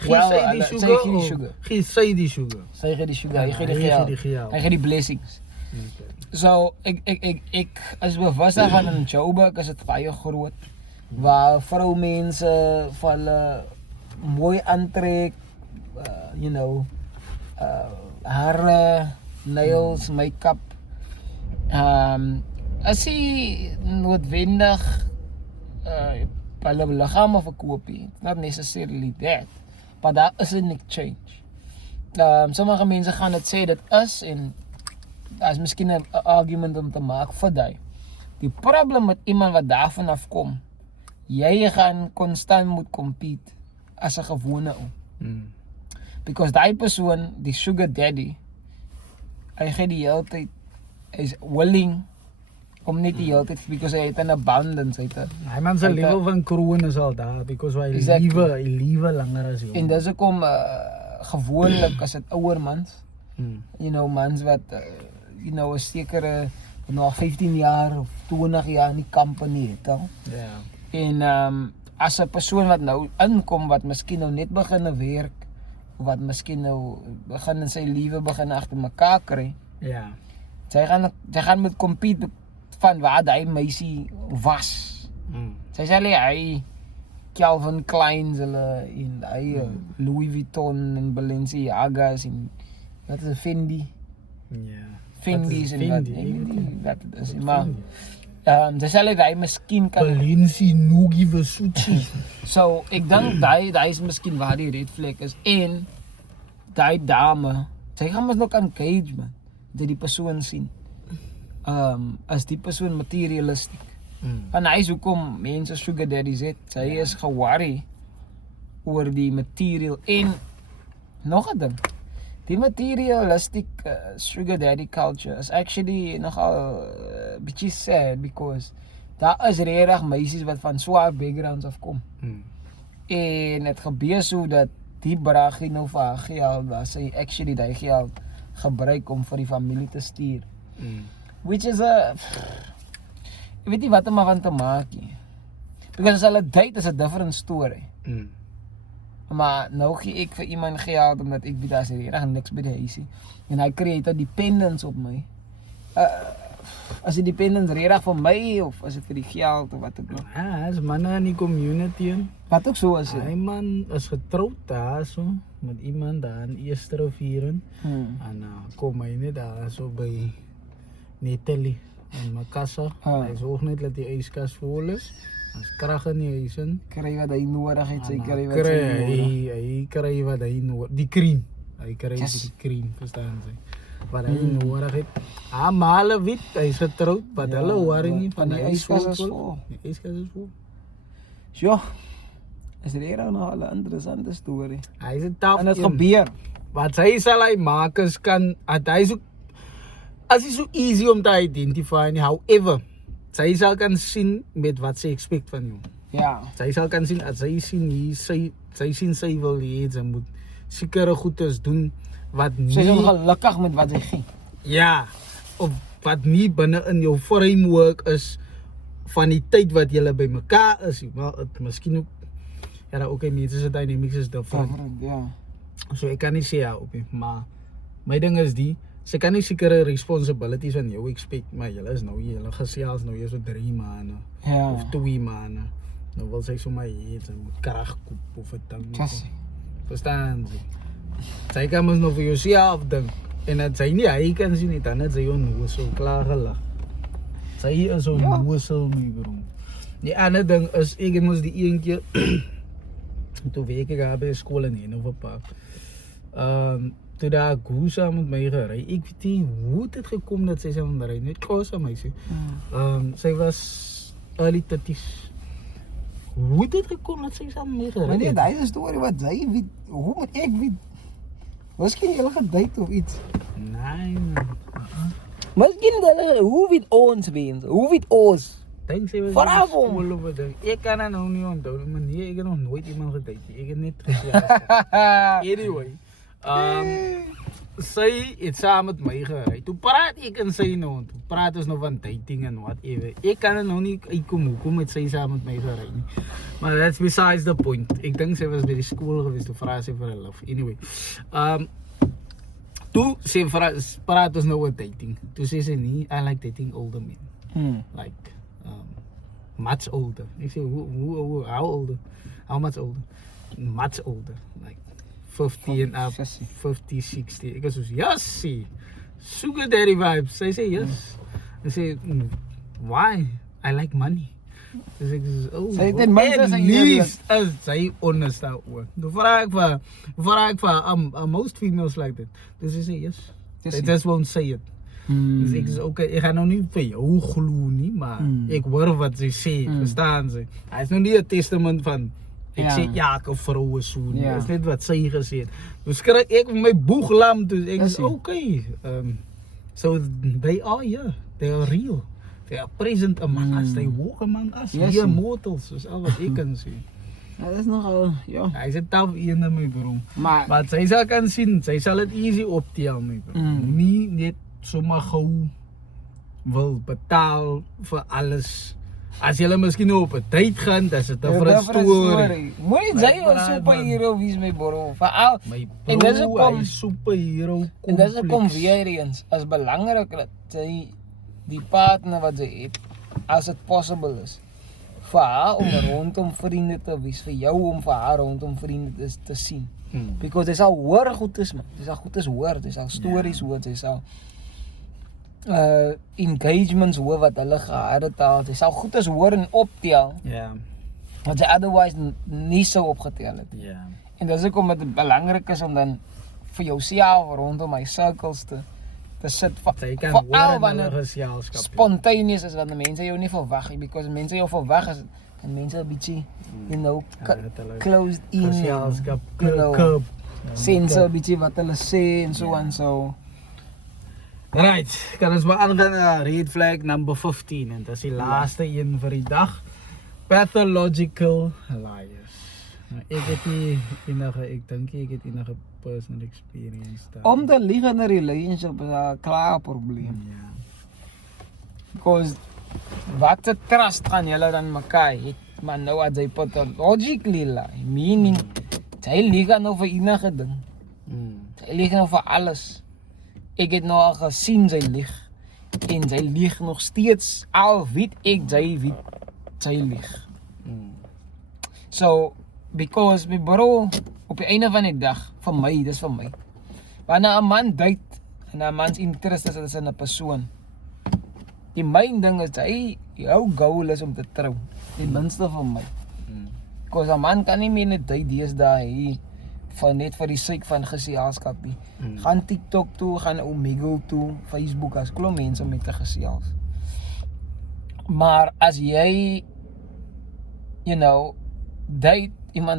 Gee sy die sy sugar? gee die of sugar. Gee sy die sugar. Sy gee die sugar, hy gee die Hy gee geld. die geld. Hy gee die blessings. Okay. So, ek is bewus daarvan in Joburg is dit baie groot. Waar vroumense van hulle mooi aantrek, hare, nails, make-up. As jy noodwendig hulle liggame verkoop nie, not necessarily that, but daar is 'n exchange. Sommige mense gaan dit sê dit is en daar is miskien 'n argument om te maak vir dit. Die probleem met iemand wat daarvan afkom, jy gaan konstant moet compete as 'n gewone ou. Because daai persoon, die sugar daddy, hy gee die hele tyd, is willing om net die hele tyd, because hy het 'n abundance, hy het 'n, Hy man se Hy level het- van kroon is al daar because hy Exactly. liewe langer as jou. en dis hoekom gewoonlik as dit ouer mans, mans wat, 'n sekere, nog 15 jaar of 20 jaar in die company het al. Ja. En as 'n persoon wat nou inkom, wat miskien nou net begin werk, of wat miskien nou begin in sy lewe begin agter mekaar kry, Ja. sy gaan moet compete van waar daai meisie was. Sy sê hy Calvin Kleins hulle en hy Louis Vuitton en Balenciagas en wat is Fendi? Ja. Fendi's en wat, Fendi? ek weet nie wat dit is nie, maar sy sê hy miskien kan. Balenci, Nugi, Versucci. So, ek dink daai is miskien waar die red flag is. En daai dame, sy gaan mos nog engage man, dat die persoon sien. As die persoon materialistic. Want hy is hoekom mense sugar daddies het. Sy is ge-worry oor die material en nog 'n ding. Die materialistic sugar daddy culture is actually nogal bietjie sad because daar is regtig meisies wat van swaar backgrounds afkom. En het gebeur so dat die braggie nou vir haar geld, dat sy actually die geld gebruik om vir die familie te stuur. Which is ek weet nie wat om van te maak nie. Because as hulle date is a different story. Maar nou gee ek vir iemand geld omdat ek weet daar is regtig niks by die huisie. En hy create 'n dependence op my. As die dependence regtig vir my of as dit vir die geld of wat ook al. Ja, is manne in die community. Wat ook so is dit. Hy man is getroud daar so met iemand daar in Eersterivier en kom hy net daar so by Natalie. in my kassa. Ah. Hy sorg net dat die yskas vol is. As krag in die huis in. Kry wat hy nodig het, sy En dan kry wat sy nodig. hy kry wat hy nodig. Die cream. Hy kry Yes. die cream, verstaan jy? Wat hy nodig het. Male wit, hy is getroud, wat Ja, hulle worry nie van die yskas is vol. Die yskas is vol. Ja. Is dit hier nou 'n interessante storie. Hy is 'n tough En dit een. gebeur. Wat hy sal hy maak is kan hy so as hy so easy om te identify nie, however, sy sal kan sien met wat sy expect van jou. Ja. Sy sal kan sien as sy sien hier sy sien sy wil hê sy moet sekere goedes doen wat Sy is nie ongelukkig met wat sy gee. ja of wat nie binne in jou framework is van die tyd wat jy by mekaar is. Maar dit miskien ook ja, daar ook mense se dynamics is different. Ja. So ek kan nie sê ja op nie, maar my ding is sy kan nie sekere responsibilities van jou expect, maar julle is nou hier, julle gesels nou hier so 3 maande Ja. of 2 maande. Nou wil sy sommer hê sy moet krag koop of 'n ding. Just. Verstaan jy? Sy kan mos nog vir jouself dink en dat sy nie hy kan sien nie, dan het sy jou nou so klaar gelag. Sy is so Ja. noosel my bro. Die ander ding is ek moes die een keer toe werk ek daar by skool in Henover. Toe daar Goose saam met my gery. Ek weet nie hoe het dit gekom dat sy saam met my ry, net kos aan my sê. Sy was early 30s. Hoe het dit gekom dat sy saam met my gery? Maar nee, daai is 'n storie wat sy weet. Hoe moet ek weet? Miskien hulle gedate of iets. Nee, man. Miskien hulle hoe weet ons weens? Hoe weet ons? Dink sy was Vanaf hom. skool of wat ding. Ek kan dit nou nie onthou nie, maar nee, ek het nog nooit iemand gedate nie. Ek het net gesê. Anyway, sy het saam met my gery. Toe praat ek en sy nou, toe praat ons nou van dating en whatever. Ek kan dit nou nie uitkom hoekom het sy saam met my gery nie. Maar that's besides the point. Ek dink sy was by die skool gewees, toe vra sy vir 'n love. Anyway, toe sy praat ons nou oor dating. Toe sê sy nie, I like dating older men. Like much older. Ek sê how older? How much older? Much older. Like 50 and up, 50, 60. Ek is soos, yes, see. Sugar daddy vibes. Sy sê yes. Ek sê, why? I like money. Dus ek sê, oh, Sy het minstens at een least as sy honest daaroor. Toe vra ek vir, most females like that. Dus sy sê yes. They just won't say it. Dus ek sê, okay, ek gaan nou nie vir jou glo nie, maar ek hoor wat sy sê, verstaan sy. Hy is nou nie 'n testament van ek sê elke vrou is so nie. Dit is net wat sy gesê het. Dus skrik ek my boeg lam, dus ek sê, okay. So they are here. They are real. They are present among us. They walk among us. Yes, We are mortals, soos al wat ek kan sê. Ja, dat is nogal, ja. Hy is 'n tough een, my bro. Maar Maar sy sal kan sien, sy sal dit easy optel, my bro. Nie net sommer gou wil betaal vir alles. As jy miskien op 'n date gaan, dis 'n different story. Moenie jy 'n superhero wees my bro. Veral My en dis bro, hoekom hy is superhero en dis hoekom weer eens as belangrik dat jy die partner wat jy het, as dit possible is, vir haar om rondom vriende te wees, vir jou om vir haar rondom vriende te sien. Because dis al hoor goed is man. Dis al goed is hoor, dis al stories hoor, dis al engagements hoor wat hulle gehad het al. Dis al goed is hoor en optel Ja. wat jy otherwise nie sou opgetel het. Ja. En dis hoekom dit belangrik is om dan vir jouself rondom my circles te sit Sy kan veral hoor in wanneer hulle geselskap. spontaneous is wat mense jou nie verwag nie, because mense jou verwag is en mense 'n bietjie closed in Geselskap, you know, club. sense 'n bietjie wat hulle sê en so en so. Right, kan ons maar aangaan na red flag number 15 en dit is die laaste een vir die dag. Pathological liars. Nou, ek het nie enige, ek dink ek het enige personal experience daar. Om te lieg in 'n relationship is 'n klaar probleem. Ja. Because wat 'n trust gaan julle dan mekaar het, maar nou as jy pathologically lie, meaning jy lieg nou vir enige ding. Sy lieg nou vir alles. Ek het nou al gesien sy lieg. En sy lieg nog steeds, al weet ek sy lieg. So, because my bro, op die einde van die dag, vir my, dis vir my. Wanneer 'n man date en 'n man's interest is in 'n persoon, die myn ding is, jou goal is om te trou. Ten minste vir my. Because 'n man kan nie meer net deesdae hier van net vir die syk van geselskap nie. Gaan TikTok toe, gaan Omegle toe, Facebook, as klomp mense om met te gesels. Maar as jy, iemand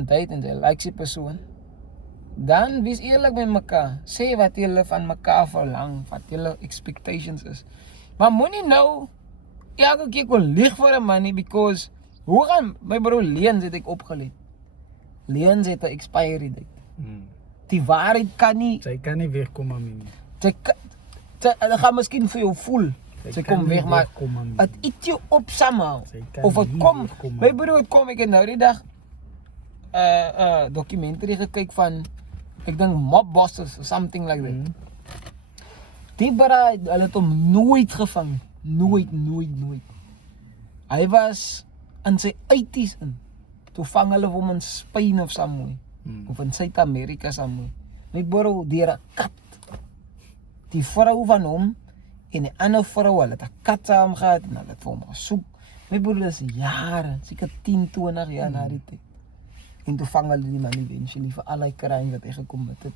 date en jy like die persoon, dan wees eerlik met mekaar. Sê wat julle van mekaar verlang, wat julle expectations is. Maar moenie nou elke keer kon lieg vir 'n man nie, because hoe gaan my broer Leens het ek opgelet. Leens het 'n expiry date. Die waarheid kan nie, Sy kan nie wegkom aan my nie. sy gaan miskien vir jou voel. Sy kom weg, maar het eet jou op somehow. Of het kom, my broer het kom, ek het nou die dag documentary gekyk van, ek dink Mob Bosses or something like that. Die braai, hulle het hom nooit gevang. Nooit. Hy was in sy 80's in. Toe vang hulle hom in Spanje of somewhere. Of in Suid-Amerika somewhere. My broer, deur 'n kat. Die vrou van hom en die ander vrou, hulle het 'n kat saam gehad en hulle het vir hom gesoek. My broer is jare, seker 10, 20 jaar na die tyd. En toe vang hulle die man eventually vir al die crimes wat hy gecommit het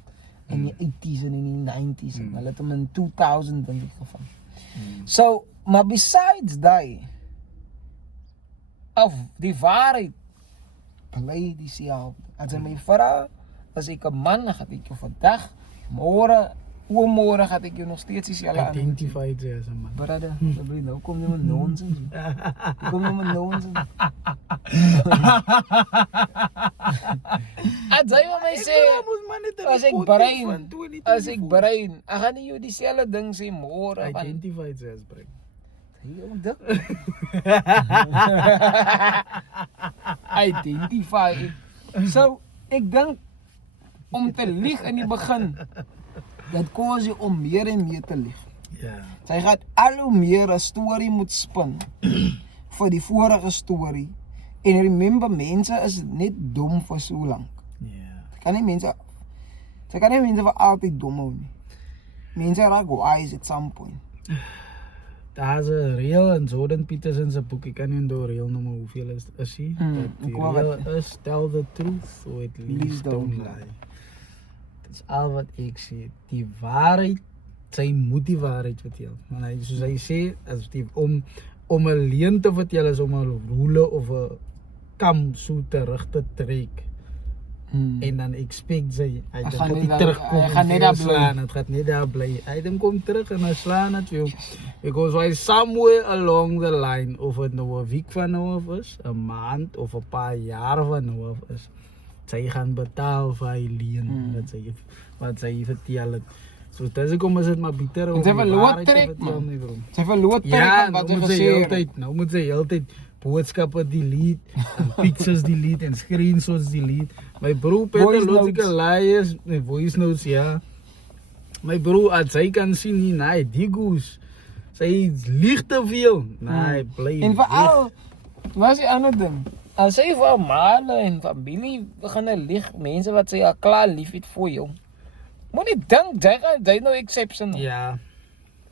in die 80's en in die 90's. En hulle het hom in 2000 dink ek gevang. So, maar besides die, of die waarheid, bly dieselfde. As jy my vra, as ek 'n man, dan gaan ek jou vandag, môre, oormôre gaan ek jou nog steeds dieselfde aan. Identified sy as 'n man. Brother, nou kom jy met nonsens. Kom jy met nonsens. As jy vir my sê, as ek brein, ek gaan nie jou dieselfde ding sê môre. Identified sy as brein. Identify. So, ek dink om te lieg in die begin, dat kos jy om meer en meer te lieg. Sy gaan al hoe meer 'n storie moet spin vir die vorige storie. En remember, mense is net dom vir so lank. Sy kan nie mense vir altyd dom hou nie. Mense raak wise at some point. Daar's 'n reël in Jordan Peterson se boek, ek kan nie onthou reël nommer hoeveel is hy? Die reël is tell the truth or at least don't lie. Dis al wat ek sê. Die waarheid, sy moet die waarheid vertel. Want hy, soos hy sê, as die, om 'n leuen te vertel is om 'n roele of 'n kam so terug te trek. En dan expect sy, hy gaan nie terugkom. Hy gaan net daar bly. Dit gaan net daar bly. Hy dan kom terug en hy slaan het jou. Because why somewhere along the line, of het nou 'n week van nou af is, 'n maand of 'n paar jaar van nou af is, sy gaan betaal vir hy leen wat sy vertel het. So dis kom is dit maar bitter om. Sy verloor trek, man. Sy verloor trek wat sy gesê het. Nou moet sy heeltyd boodskappe delete, en pictures delete en screenshots delete. My broer pathological liars, my voice notes, ja. My broer, as sy kan sien nie, nee, die goes. Sy lieg te veel. Nee, bly. En veral, was die ander ding. As sy vir male en familie begin lieg, mense wat sy al klaar lief het vir jou. Moenie dink, jy nou exception. Ja.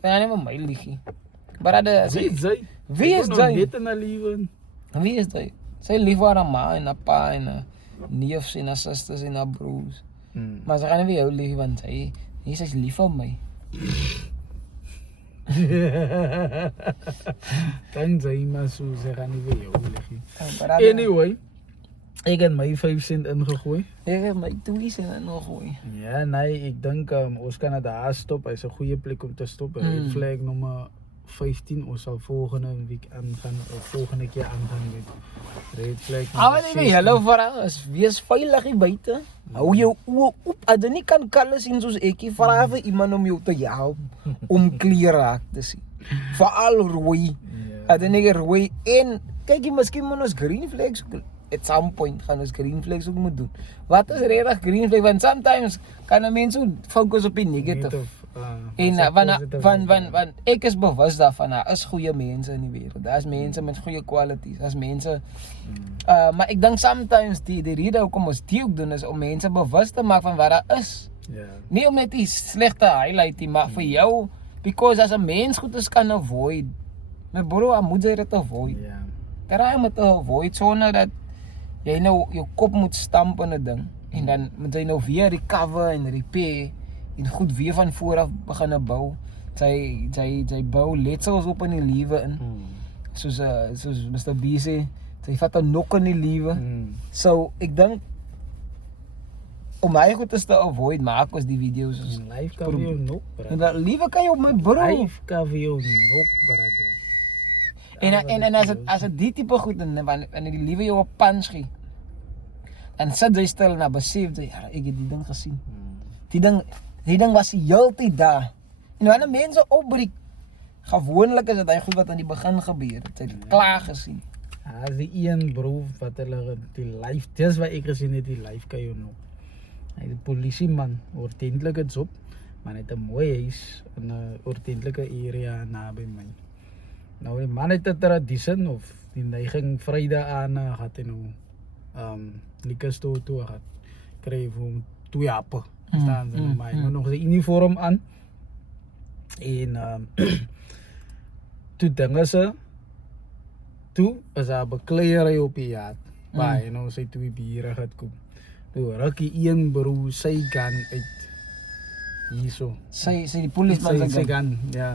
Ja, nie maar my liegie. Brother, Wie is sy? Wie is sy? Sy lief vir haar ma en haar pa en haar neefs en haar susters en haar broers. Maar sy gaan nie vir jou lief, want sy is lief vir my. Dan sy maar so, sy gaan nie vir jou lief. Anyway, ek het my 5 cent ingegooi. Ek het my 2 cent ingegooi. Ja, nee, ek dink ons kan dit daar stop. Hy's 'n goeie plek om te stop. Red flag nommer 15, ons sal volgende week aangaan, of volgende keer aangaan met red flag. Wat ek hallo vra is, wees veilig hier buite. Hou jou oë op. As jy nie kan kalle sien soos ek, vra vir iemand om jou te help om klere raak te sien. Veral rooi. As jy nie rooi en kyk jy miskien moet ons green flags at some point gaan ons green flags ook moet doen. Wat is regtig green flag? Want sometimes kan 'n mens fokus op die negative. En want ek is bewus daarvan, daar is goeie mense in die wêreld. Daar's mense met goeie kwalities. Daar's mense maar ek dink sometimes die rede hoekom ons dit ook doen is om mense bewus te maak van wat daar is. Nie om net die slegte highlight nie, maar vir jou, because as 'n mens goed is kan avoid, My bro, moet jy dit avoid. Ja. Try om dit te avoid sonder dat jy nou jou kop moet stamp in 'n ding en dan moet jy nou weer recover en repair en goed weer van voor af begin bou. Jy bou letsels op in die lewe in. Soos Mr. B sê, jy vat 'n nok in die lewe. So ek dink om my goed is te avoid maak ons die video's. Life kan vir jou nok, En brother. dat liewe kan jy op my bro. Life kan vir jou nok, brother. En as dit die tipe goed en wanneer die liewe jou 'n punch gee. Dan sit jy stil en besef jy, ja, ek het die ding gesien. Die ding was die heeltyd daar. En wanneer mense opbreek, gewoonlik is dit hy goed wat aan die begin gebeur het. Jy het dit klaar gesien. Ja, is die een bro wat hulle die life, dis wat ek gesien het, die life kan jou nok. Hy is 'n polisieman, ordentlike job, maar hy het 'n mooi huis in 'n ordentlike area naby my. Nou die man het 'n tradisie of die neiging Vrydag aan gehad en nou liquor store toe gehad. Kry vir hom 2 appe. Staan ze maar hy moet nog sy uniform aan. En toe dinge se toe as hy bekleierery op die jaat. Baie nou sy 2 biere gehad kom. Toe ruk die een bro sy gun uit. Hierso. Sy die polisman Sy gun, ja.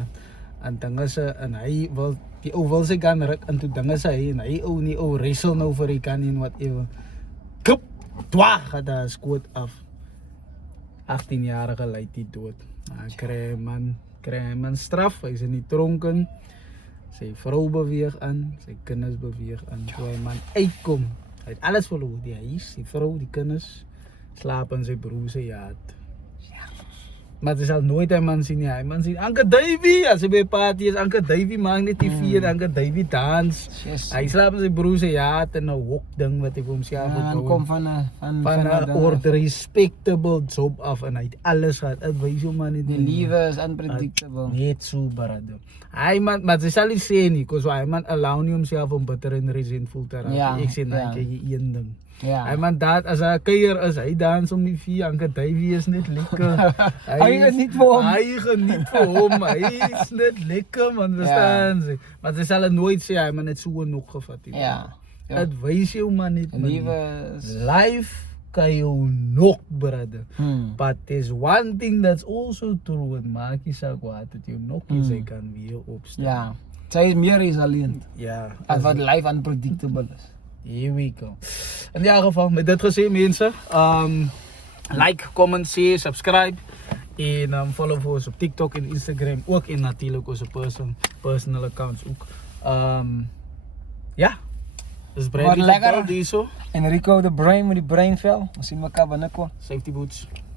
En dinge se en hy wil die ou wil sy gun ruk en toe dinge se hy en hy ou nie ou wrestle nou vir die gun en whatever. Kup! Twa gaat daar skoot af. 18-jarige lei die dood. Kry man straf, hy is in die tronken. Sy vrou beweeg aan, sy kinders beweeg aan. Toe hy man uitkom, hy het alles verloor, die huis, die vrou, die kinders, slaap in sy broer se jaat. Maar jy sal nooit 'n man sien nie. Hy man sien Anke Davey, as hy by party is, Anke Davey maak net TV en Anke Davey dans. Yes. Hy slaap in sy broer se jaat en 'n hok ding wat hy vir homself Ja, gebou. kom van 'n Order respectable job af en hy het alles gehad. Dit wys jou man net die lewe is unpredictable. net so brother. Hy man, maar jy sal nie sê nie, cause hy man allow nie homself om bitter en resentful te raak. Ja, Ek sê ja. net jy een ding. Ja. Hy man dat as hy kuier is, hy dans om die vier. Anke Davey is net lekker. Hy geniet vir hom. Hy geniet vir hom. Hy is net lekker man, verstaan jy? Maar jy sal nooit sê hy man het so nog gevat nie. Ja. Dit wys jou man net man. Lewe is Life kan jou nok, brother. Hmm. But there's one thing that's also true. En maak jy saak wat het jou nok is, hy kan weer opstaan. Ja. Sy is meer resilient Ja. as wat life unpredictable is. Here we go. In die geval, met dit gesê mense, like, comment, share, subscribe en follow vir ons op TikTok en Instagram ook en natuurlik ons personal accounts ook. Ja. Dis Wat Bradley lekker. Paul hierso. En Rico the Brain met die brainvel. Ons sien mekaar binnekort. Safety boots.